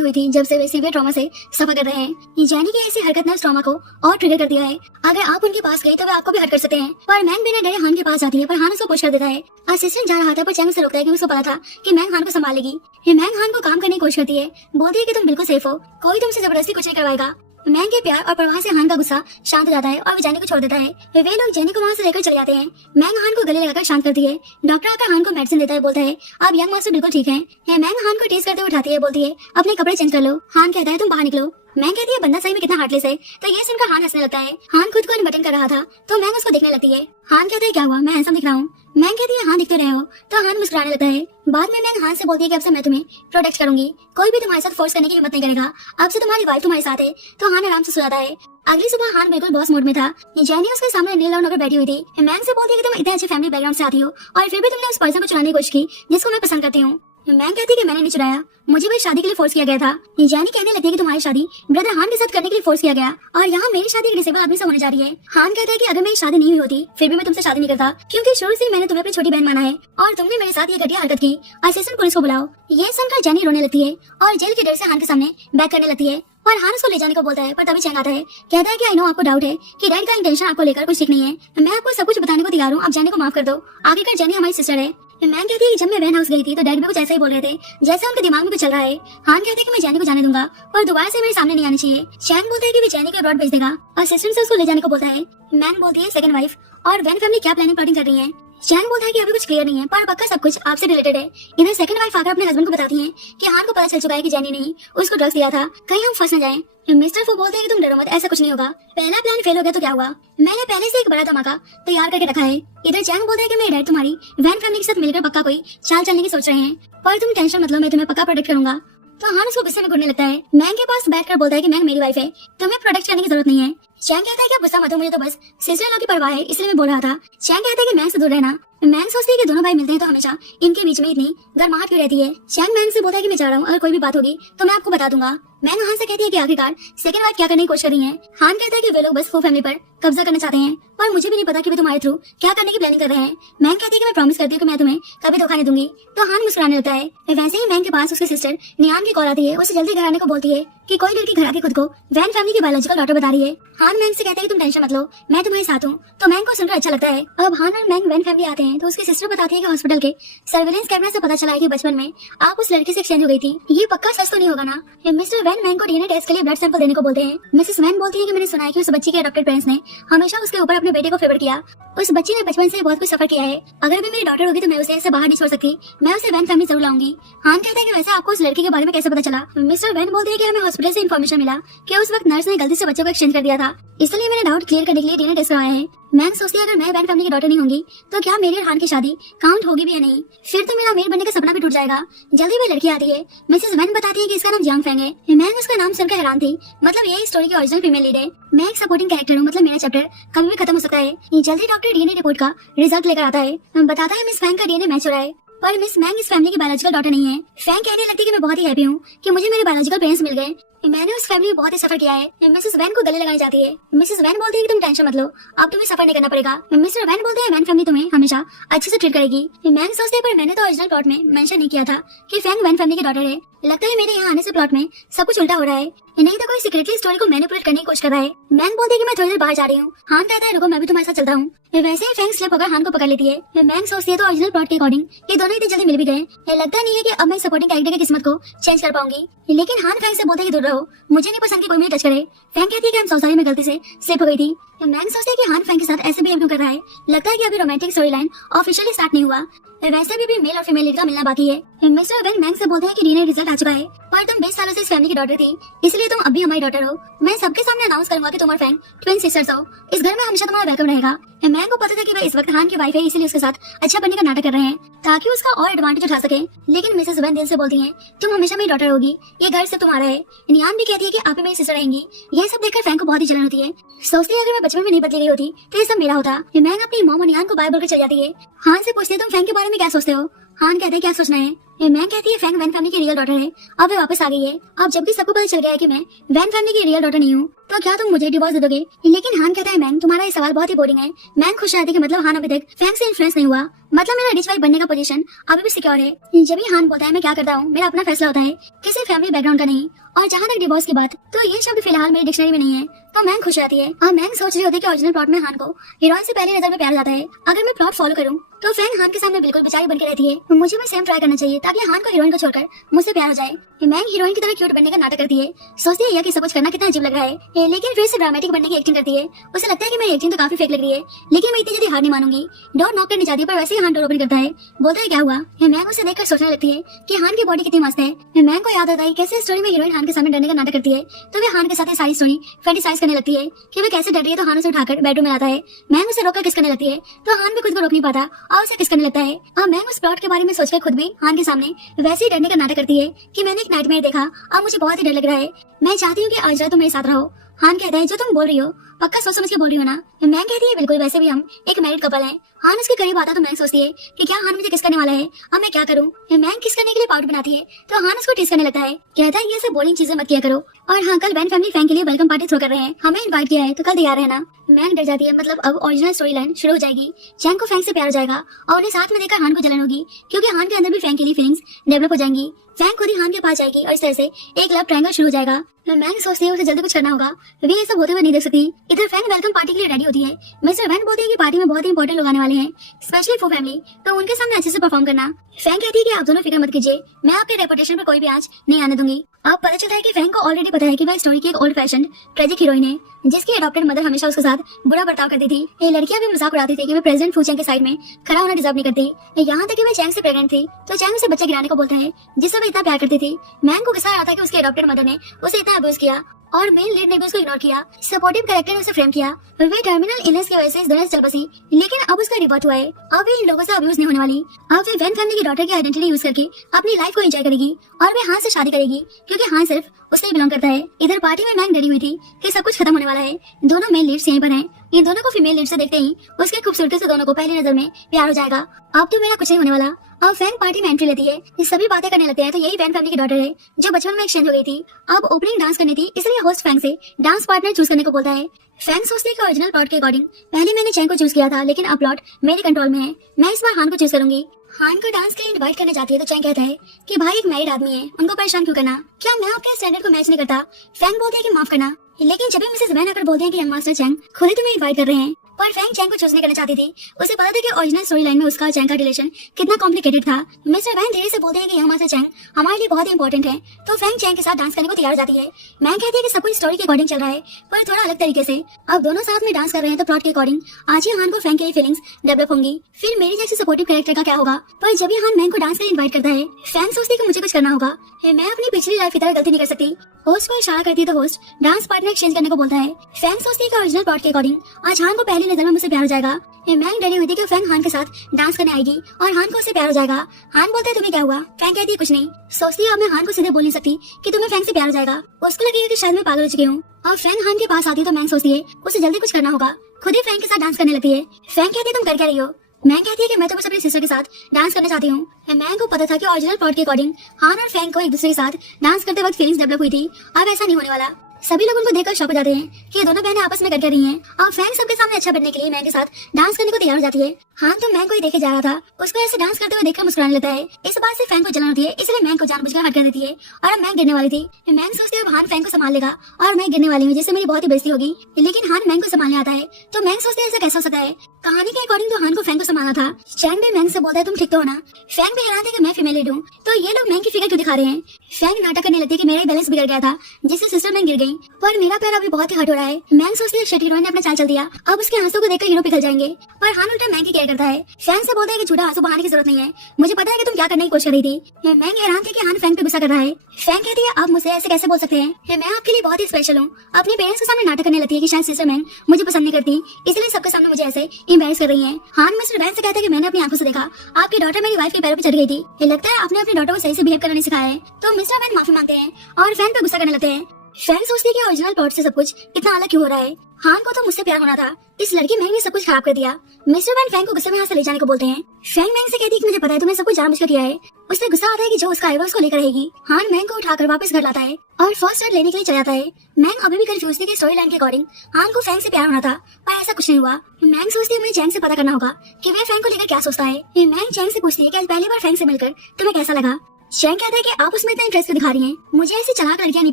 हुई थी जब से वे सीवियर ट्रॉमा से सफर कर रहे हैं। जेनी की ऐसी हरकत ने उस ट्रॉमा को और ट्रिगर कर दिया है। अगर आप उनके पास गए तो वे आपको भी हर्ट कर सकते हैं। पर मैंग बिना डरे हान के पास जाती है, पर हान उसको पुश कर देता है। असिस्टेंट जा रहा था पर चैंग उसे रोकता है कि उसको पता था कि मैंग हान को संभालेगी। मैंग हान को काम करने की कोशिश करती है, बोलती है कि तुम बिल्कुल सेफ हो, कोई तुमसे जबरदस्ती कुछ नहीं करवाएगा। मैंग के प्यार और परवाह से हान का गुस्सा शांत हो जाता है और वो जेनी को छोड़ देता है। वे लोग जेनी को वहाँ से लेकर चले जाते हैं। मैंग हान को गले लगाकर शांत करती है। डॉक्टर आकर हान को मेडिसिन देता है, बोलता है अब यंग मास्टर बिल्कुल ठीक है। मैंग हान को टेस्ट करते हुए उठाती है, बोलती है अपने कपड़े चेंज कर लो। हान कहता है तुम बाहर निकलो। मैंग कहती है बंदा सही में कितना हार्टलेस है। तो ये सुनकर हान हंसने लगता है। हान खुद को अनबटन कर रहा था तो मैंग उसको देखने लगती है। हान कहता है क्या हुआ, मैं हैंडसम दिख रहा हूँ। मैंग कहती है हाँ दिखते रहे हो। तो हान मुस्कुराने लगता है। बाद में मैंग हान से बोलती है कि अब से मैं तुम्हें प्रोटेक्ट करूंगी, कोई भी तुम्हारे साथ फोर्स करने की हिम्मत नहीं करेगा, अब से तुम्हारी वाइफ तुम्हारे साथ है। तो हान आराम से सो जाता है। अगली सुबह हान बिल्कुल बॉस मूड में था। जेनी उसके सामने नील डाउन होकर बैठी हुई थी। मैंग से बोलती है कि तुम इतने अच्छे फैमिली बैकग्राउंड से आती हो और फिर भी तुमने उस पर्सन को चुराने की कोशिश की जिसको मैं पसंद करती हूँ। मैंग कहती है कि मैंने नहीं चुराया, मुझे भी शादी के लिए फोर्स किया गया था। जेनी कहने लगती है कि तुम्हारी शादी ब्रदर हान के साथ करने के लिए फोर्स किया गया और यहाँ मेरी शादी एक डिसेबल आदमी से होने जा रही है। हान कहता है कि अगर मेरी शादी नहीं हुई होती फिर भी मैं तुमसे शादी नहीं करता, क्योंकि शुरू से मैंने तुम्हें अपनी छोटी बहन माना है और तुमने मेरे साथ ये घटिया हरकत की। असिस्टेंट पुलिस को बुलाओ। ये सुनकर जेनी रोने लगती है और जेल के डर से हान के सामने बैक करने लगती है। पर हान उसको ले जाने को बोलता है, पर तभी चैंग आता है, कहता है कि आई नो आपको डाउट है कि डैड का इंटेंशन आपको लेकर कुछ ठीक नहीं है, मैं आपको सब कुछ बताने को तैयार हूँ, आप जेनी को माफ कर दो। आखिरकार जेनी हमारी सिस्टर है। मैंग कहती है कि जब मैं वैन हाउस गई थी तो डैड भी कुछ ऐसा ही बोल रहे थे जैसे उनके दिमाग में कुछ चल रहा है। हान कहते हैं कि मैं जेनी को जाने दूंगा पर दोबारा से मेरे सामने नहीं आनी चाहिए। चैंग बोलता है कि वो जेनी को अब्रॉड भेज देगा। असिस्टेंट से उसको ले जाने को बोलता है। मैंग बोलती है सेकंड वाइफ और वैन फैमिली क्या प्लानिंग प्लॉटिंग कर रही है। चैंग बोलता है कि अभी कुछ क्लियर नहीं है पर पक्का सब कुछ आपसे रिलेटेड है। इधर सेकंड वाइफ आकर अपने हस्बैंड को बताती है कि हान को पता चल चुका है कि जेनी ने उसको ड्रग्स दिया था, कहीं हम फंस न जाएं। मिस्टर फू बोलते हैं कि तुम डरो मत, ऐसा कुछ नहीं होगा, पहला प्लान फेल हो गया तो क्या हुआ, मैंने पहले से एक बड़ा धमाका तैयार करके रखा है। इधर चैंग बोलता है कि मेरे डैड तुम्हारी वैन फैमिली के साथ मिलकर पक्का कोई चाल चलने की सोच रहे हैं, पर तुम टेंशन मत लो, मैं तुम्हें पक्का प्रोटेक्ट करूंगा। तो हान उसको गुस्से में घुटने लगता है। मैंग के पास बैठकर बोलता है कि मैंग मेरी वाइफ है, तुम्हें प्रोटेक्ट करने की जरूरत नहीं है। चैंग कहता है कि आप गुस्सा मत हो, मुझे तो बस सिस्टर इन लॉ की परवाह है इसलिए मैं बोल रहा था। चैंग कहता है कि मैंग से दूर रहना। मैंग सोचती है कि दोनों भाई मिलते हैं तो हमेशा इनके बीच में इतनी गर्माहट क्यों रहती है। चैंग मैंग से बोलता है कि मैं चाह रहा हूँ अगर कोई भी बात होगी तो मैं आपको बता दूंगा। मैंग हान से कहती है कि आखिरकार सेकंड वाइफ क्या करने की कोशिश कर रही है। हान कहता है कि वे लोग बस फू फैमिली पर कब्जा करना चाहते हैं, पर मुझे भी नहीं पता कि वे तुम्हारे थ्रू क्या करने की प्लानिंग कर रहे हैं। मैंग कहती है कि मैं प्रॉमिस करती हूँ कि मैं तुम्हें कभी धोखा नहीं दूंगी। तो हान मुस्कुराने लगता है। वैसे ही मैंग के पास उसकी सिस्टर नियान की कॉल आती है। उसे जल्दी घर आने को बोलती है कि कोई लड़की घर आके खुद को वैन फैमिली की बायोलॉजिकल डॉटर बता रही है। हान मैंग से कहता है कि तुम टेंशन मत लो, मैं तुम्हारे साथ हूँ। तो मैंग को सुनकर अच्छा लगता है। अब हान और मैंग वैन फैमिली आते हैं तो उसकी सिस्टर बताती है कि हॉस्पिटल के सर्वेलेंस कैमरा से पता चला है कि बचपन में आप उस लड़की से एक्सचेंज हो गई थी। ये पक्का सच तो नहीं होगा ना। मिस्टर वैन मैंग को डीएनए टेस्ट के लिए ब्लड सैंपल देने को बोलते हैं। मिसेस वैन बोलती है कि मैंने सुना है कि उस बच्ची के अडॉप्टेड पेरेंट्स ने हमेशा उसके ऊपर अपने बेटे को फेवर किया। उस बच्ची ने बचपन से बहुत कुछ सफर किया है, अगर भी मेरी डॉटर होगी तो मैं उसे ऐसे बाहर नहीं छोड़ सकती, मैं उसे वैन फैमिली जरूर लाऊंगी। हान कहता है कि वैसे आपको उस लड़की के बारे में कैसे पता चला। मिस्टर वैन बोलते हैं कि हमें हॉस्पिटल से इन्फॉर्मेशन मिला कि उस वक्त नर्स ने गलती से बच्चे को एक्सचेंज कर दिया था, इसलिए मैंने डाउट क्लियर करने के लिए डीएनए टेस्ट करवाया है। मैंग सोचती है अगर मैं वैन फैमिली की डॉटर नहीं होंगी तो क्या मेरी और हान की शादी काउंट होगी भी या नहीं, फिर तो मेरा मेड बनने का सपना भी टूट जाएगा। जल्दी वो लड़की आती है। मिसेस वैन बताती है कि इसका नाम जियांग फेंग है। मैंग उसका नाम सुनकर हैरान थी, मतलब ये स्टोरी की ओरिजिनल फीमेल लीड है। मैं एक सपोर्टिंग कैरेक्टर हूँ, मतलब मेरा चैप्टर कभी भी खत्म हो सकता है। जल्दी डॉक्टर डीएनए रिपोर्ट का रिजल्ट लेकर आता है, बताता है मिस फेंग का डीएनए मैच हो रहा है, पर मिस मैंग इस फैमिली की बायोलॉजिकल डॉटर नहीं है। फेंग कहने लगती है कि मैं बहुत ही हैप्पी हूँ कि मुझे मेरे बायोलॉजिकल पेरेंट्स मिल गए, मैंने उस फैमिली में बहुत ही सफर किया है। मिसेस वैन को गले लगानी चाहती है। मिसेस वैन बोलती है कि तुम टेंशन मत लो, अब तुम्हें सफर नहीं करना पड़ेगा। मिस्टर वैन बोलते हैं वैन फैमिली तुम्हें हमेशा अच्छे से ट्रीट करेगी। मैंग सोचते हैं पर मैंने तो ओरिजिनल प्लॉट में मेंशन नहीं किया था कि फेंग वैन फैमिली की डॉटर है। लगता है मेरे यहाँ आने से प्लॉट में सब कुछ उल्टा हो रहा है, नहीं तो कोई सीक्रेटली स्टोरी को मैनिपुलेट करने की कोशिश कर रहा है। मैंग बोलती है कि मैं थोड़ी देर बाहर जा रही हूँ। हान कहता है रुको मैं भी तुम्हारे साथ चलता हूँ। वैसे ही फेंग स्लिप होकर हान को पकड़ लेती है। मैंग सोचती है तो ओरिजिनल प्लॉट के अकॉर्डिंग ये दोनों इतनी जल्दी मिल भी गए, लगता नहीं है कि अब मैं सपोर्टिंग कैरेक्टर की किस्मत को चेंज कर पाऊंगी। लेकिन हान फेंग से बोलते हैं कि दूर रहो, मुझे नहीं पसंद कि कोई मुझे टच करे। फेंग कहती है कि हम सॉरी में गलती से स्लिप हो गई थी। मैंग सोचते है कि हान फैंग के साथ ऐसे बिहेव क्यों कर रहा है। लगता है कि अभी romantic story line officially start नहीं हुआ। वैसे भी मेल और फीमेल लीड का मिलना बाकी है। मिस्टर वेंग मैंग से बोलते हैं कि रीना रिजल्ट आ चुका है, पर तुम 20 सालों से इस फैमिली की डॉटर थी, इसलिए तुम अब भी हमारी डॉटर हो। मैं सबके सामने अनाउंस करूंगा कि तुम और फैंग ट्विन सिस्टर्स हो। इस घर में हमेशा तुम्हारा वेलकम रहेगा। मैंग को पता था कि वह इस वक्त हान की वाइफ है, इसीलिए उसके साथ अच्छा बनने का नाटक कर रहे हैं ताकि उसका और एडवांटेज उठा सके। लेकिन मिसेस वेन दिल से बोलती हैं, तुम हमेशा मेरी डॉटर होगी, ये घर से तुम्हारा है। नियान भी कहती है कि आप ही मेरी सिस्टर रहेंगी। यह सब देखकर फैंग को बहुत ही जलन होती है। सोचती है अगर मैं बचपन में नहीं बदली गई होती तो ये सब मेरा होता। मैंग अपनी मॉम और नियान को बाय बोलकर चली जाती है। हान से पूछते हैं, तुम फैंग के बारे में क्या सोचते हो। हान कहते हैं क्या सोचना है। मैंग कहती है फैंग वैन फैमिली की रियल डॉटर है, अब वे वापस आ गई है। अब जबकि सबको पता चल गया है कि मैं वैन फैमिली की रियल डॉटर नहीं हूँ, तो क्या तुम मुझे डिवोर्स दे दोगे। लेकिन हान कहता है मैंग तुम्हारा ये सवाल बहुत ही बोरिंग है। मैंग खुश रहती है कि मतलब हान अभी तक फैंग से इन्फ्लुएंस नहीं हुआ, मतलब मेरा रिच वाइफ बनने का पोजीशन अभी भी सिक्योर है। जब भी हान बोलता है मैं क्या करता हूँ, मेरा अपना फैसला होता है, किसी फैमिली बैकग्राउंड का नहीं। और जहाँ तक डिवोर्स की बात, तो ये शब्द फिलहाल मेरी डिक्शनरी में नहीं है। तो मैंग खुश रहती है। और मैंग सोच रही होती है कि ओरिजिनल प्लॉट में हान को हीरोइन से पहली नजर में प्यार जाता है। अगर मैं प्लॉट फॉलो करूँ तो फैंग हान के सामने बिल्कुल बेचारी बनकर रहती है। मुझे भी सेम ट्राई करना चाहिए ताकि हान को हीरोइन को छोड़कर मुझसे प्यार हो जाए। मैंग हीरोइन की तरह क्यूट बनने का नाटक करती है। सोचती है कि सब कुछ करना कितना अजीब लग रहा है, लेकिन फिर से ड्रामेटिक बनने की एक्टिंग करती है। उसे लगता है कि मेरी एक्टिंग तो काफी फेक लग रही है, लेकिन मैं इतनी जल्दी हार नहीं मानूंगी। डोर नॉक करने जाती है, पर वैसे ही हान डोर ओपन करता है। बोलता है क्या हुआ। मैंग उसे देखकर सोचने लगती है कि हान की बॉडी कितनी मस्त है। मैंग को याद आता है कैसे स्टोरी में हीरोइन हान के सामने डरने का नाटक करती है, तो वे हान के साथ सारी स्टोरी फैंटेसाइज करने लगती है कि वे कैसे डर रही है। तो हान उसे उठाकर बेडरूम में आता है। मैंग उसे रोककर किस करने लगती है, तो हान भी खुद को रोक नहीं पाता और उसे किस करने लगता है। और मैंग उस प्लॉट के बारे में सोचकर खुद भी हान के सामने वैसे ही डरने का नाटक करती है कि मैंने एक नाइटमेयर देखा, अब मुझे बहुत ही डर लग रहा है। मैं चाहती हूँ कि आज रात तुम मेरे साथ रहो। हान कहता है जो तुम बोल रही हो पक्का सोच समझ के बोल रही हो ना। मैंग कहती है बिल्कुल, वैसे भी हम एक मैरिड कपल हैं। हान उसके करीब आता तो मैंग सोचती है कि क्या हान मुझे किस करने वाला है, अब मैं क्या करूं। मैंग किस करने के लिए पाउडर बनाती है, तो हान उसको टीस करने लगता है। कहता है ये सब बोरिंग चीजें मत किया करो। और हाँ, कल वैन फैमिली फैंग के लिए वेलकम पार्टी थ्रो कर रहे हैं, हमें इनवाइट किया है, तो कल तैयार रहना। मैंग डर जाती है, मतलब अब ओरिजिनल स्टोरी लाइन शुरू हो जाएगी। चैंग को फैंग से प्यार हो जाएगा और उन्हें साथ में देखकर हान को जलन होगी, क्योंकि हान के अंदर भी फैंग के लिए फीलिंग्स डेवलप हो जाएंगी। फैंग खुद ही हान के पास जाएगी और इस तरह से एक लव ट्रायंगल शुरू हो जाएगा। मैंग सोचती है उसे जल्दी कुछ करना होगा, वे ये सब होते हुए नहीं देख सकती। इधर फैंग वेलकम पार्टी के लिए रेडी होती है। मिस्टर वैन बोलते हैं कि पार्टी में बहुत ही इंपॉर्टेंट लोग आने वाले हैं, स्पेशली फू फैमिली, तो उनके सामने अच्छे से परफॉर्म करना। फैंग कहती है कि आप दोनों फिक्र मत कीजिए, मैं आपके रेपुटेशन पर कोई भी आंच नहीं आने दूंगी। अब पता चलता है कि फैंग को ऑलरेडी पता है कि वह स्टोरी की एक ओल्ड फैशन ट्रेजिक हीरोइन है, जिसकी अडॉप्टेड मदर हमेशा उसके साथ बुरा बर्ताव करती थी। ये लड़कियां भी मजाक उड़ाती थी कि वे प्रेसिडेंट फू चैंग के साइड में खड़ा होना डिजर्व नहीं करती। यहाँ तक कि वह चैंग से प्रेग्नेंट थी, तो चैंग उसे बच्चे गिराने को बोलता है जिससे वह इतना प्यार करती थी। मैंग को गुस्सा आता है कि उसकी अडॉप्टेड मदर ने उसे इतना अब्यूज किया और मेन लीड ने भी उसको इग्नोर किया। सपोर्टिव कैरेक्टर ने उसे फ्रेम किया। वे टर्मिनल इलनेस की वजह से इस दुनिया से चल बसी, लेकिन अब उसका रिबर्थ हुआ है। अब वे इन लोगों से अब्यूज नहीं होने वाली। अब वे वैन फैमिली की डॉटर की आइडेंटिटी यूज करके अपनी लाइफ को एंजॉय करेगी और वे हान से शादी करेगी, क्योंकि हान सिर्फ उससे ही बिलोंग करता है। इधर पार्टी में मैंग डरी हुई थी कि सब कुछ खत्म होने वाला है। दोनों मेन लीड्स यहीं पर हैं। इन दोनों को फीमेल लीड से देखते ही उसकी खूबसूरती से दोनों को पहली नजर में प्यार हो जाएगा। अब तो मेरा कुछ नहीं होने वाला। अब फैंग पार्टी में एंट्री लेती है, ये सभी बातें करने लगते हैं, तो यही वैन फैमिली की डॉटर है जो बचपन में एक्सचेंज हो गई थी। अब ओपनिंग डांस करनी थी, इसलिए होस्ट फैंग से डांस पार्टनर चूज करने को बोलता है। फैंग सोचती है कि ओरिजिनल प्लॉट के अकॉर्डिंग पहले मैंने चैंग को चूज किया था, लेकिन अब प्लॉट मेरे कंट्रोल में है, मैं इस बार हान को चूज करूंगी। हान को डांस के लिए इनवाइट करने जाती है, तो चैंग कहता है कि भाई एक मैरिड आदमी है, उनको परेशान क्यों करना, क्या मैं आपके स्टैंडर्ड को मैच नहीं करता। फैंग बोलती है कि माफ करना, लेकिन जब भी मिसेस वैन आकर बोलते हैं कि यंग मास्टर चैंग खुद ही तुम्हें इनवाइट कर रहे हैं, पर फैंग चैंग को चूज नहीं करना चाहती थी। उसे पता था कि ओरिजिनल स्टोरी लाइन में उसका चैंग का रिलेशन कितना कॉम्प्लिकेटेड था। मिस्टर वैन धीरे से बोलते हैं कि यंग मास्टर चैंग हमारे लिए बहुत ही इंपॉर्टेंट है, तो फैंग चैंग के साथ डांस करने को तैयार हो जाती है। मैंग कहती है कि सब कुछ स्टोरी के अकॉर्डिंग चल रहा है, पर थोड़ा अलग तरीके से। अब दोनों साथ में डांस कर रहे हैं, तो प्लॉट के अकॉर्डिंग आज ही हान को फैंग की फीलिंग्स डेवलप होंगी। फिर मेरी जैसी सपोर्टिव कैरेक्टर का क्या होगा। पर जब भी हान मैंग को डांस के लिए इनवाइट करता है, फैंग सोचती है कि मुझे कुछ करना होगा, मैं अपनी पिछली लाइफ की तरह गलती नहीं कर सकती। होस्ट को इशारा करती है, तो होस्ट डांस पार्टनर एक्सचेंज करने को बोलता है। फैंग सोचती है कि ओरिजिनल प्लॉट के अकॉर्डिंग आज हान को पहली नजर में मुझसे प्यार हो जाएगा। मैंग डरी हुई थी कि फैंग हान के साथ डांस करने आएगी और हान को उससे प्यार हो जाएगा। हान बोलते है तुम्हें क्या हुआ। फैंग कहती है कुछ नहीं। सोचती है अब मैं हान को सीधे बोल नहीं सकती कि तुम्हें फैंग से प्यार हो जाएगा। उसको लगेगा कि शायद मैं पागल हो चुकी हूँ। और फैंग हान के पास आती है, तो मैंग सोचती है उसे जल्दी कुछ करना होगा, खुद ही फैंग के साथ डांस करने लगती है। फैंग कहती है तुम कर क्या रही हो। मैंग कहती है कि मैं तो बस अपनी सिस्टर के साथ डांस करना चाहती हूँ। मैंग को पता था कि ओरिजिनल प्लॉट के अकॉर्डिंग हान और फैंग को एक दूसरे के साथ डांस करते वक्त फीलिंग्स डेवलप हुई थी। अब ऐसा नहीं होने वाला। सभी लोग उनको देखकर शॉक हो जाते हैं कि ये दोनों बहनें आपस में कर रही हैं। और फैंग सबके सामने अच्छा बनने के लिए मैंग के साथ डांस करने को तैयार हो जाती है। हान तो मैंग को ही देखे जा रहा था, उसको ऐसे डांस करते हुए देखकर मुस्कुराने लगता है। इस बात से फैंग को जलन होती है, इसलिए मैंग को जानबूझकर हट कर देती है। और अब मैंग गिरने वाली थी। मैंग सोचती है हान फैंग को संभाल लेगा और मैं गिरने वाली हूँ, जिससे मेरी बहुत ही बेइज्जती होगी। लेकिन हान मैंग को संभालने आता है, तो मैंग सोचती है ऐसा कैसा हो सकता है। कहानी के अकॉर्डिंग तो हान को फैंग को संभालना था। चैंग भी मैंग से बोलता है तुम ठीक तो हो ना। फैंग भी हैरान है कि मैं फीमेल लीड हूँ, तो ये लोग मैंग की फिगर क्यों दिखा रहे हैं। फैंग नाटक करने लगती है कि मेरा बैलेंस बिगड़ गया था, जिससे सिस्टर मैंग गिर गई। नहीं, पर मेरा प्यार अभी बहुत ही हट हो रहा है। मैंग सोचती है शिट, हीरोइन ने अपना चाल चल दिया, अब उसके आंसू को देखकर हीरो पिघल जाएंगे। पर हान उल्टा मैंग की केयर करता है। फैंग से बोलता है कि झूठा आंसू बहाने की जरूरत नहीं है, मुझे पता है कि तुम क्या करने की कोशिश कर रही थी। मैंग हैरान थी कि हान फैंग पे गुस्सा कर रहा है। फैंग कहती है आप मुझसे ऐसे कैसे बोल सकते हैं, मैं आपके लिए बहुत ही स्पेशल हूँ। अपने पेरेंट्स के सामने नाटक करने लगती है कि शायद सिस्टर मैंग मुझे पसंद नहीं करती, इसलिए सबके सामने मुझे ऐसे एम्बैरेस कर रही है। हान मिस्टर वैन से कहता है कि मैंने अपनी आंखों से देखा आपकी डॉटर मेरी वाइफ के पैरों पे चढ़ गई थी, ये लगता है आपने अपनी डॉटर को सही से बिहेव करना नहीं सिखाया है। तो मिस्टर वैन माफी मांगते हैं और फैन पे गुस्सा करने लगते हैं। फैन सोचती है कि ओरिजिनल प्लॉट से सब कुछ इतना अलग क्यों हो रहा है, हान को तो मुझसे प्यार होना था, इस लड़की मैंग ने सब कुछ खराब कर दिया। मिस्टर वैन फैंग को गुस्से में यहाँ से ले जाने को बोलते हैं। फैंग मैंग से कहती है कि मुझे पता है तुमने सब कुछ जानबूझकर किया है। उससे गुस्सा आता है कि जो उसका आएगा उसको लेकर रहेगी। हान मैंग को उठाकर वापस घर लाता है और फर्स्ट एड लेने के लिए चला जाता है। मैंग अभी भी कंफ्यूज थी कि स्टोरी लाइन के अकॉर्डिंग हान को फैंग से प्यार होना था, पर ऐसा कुछ नहीं हुआ। मैंग सोचती है मुझे चैंग से पता करना होगा कि वह फैंग को लेकर क्या सोचता है। मैंग चैंग से पूछती है कि आज पहली बार फैंग से मिलकर तुम्हें कैसा लगा। चैंग कहता है कि आप उसमें इतना इंटरेस्ट दिखा रही हैं, मुझे ऐसी चालाक लड़कियां नहीं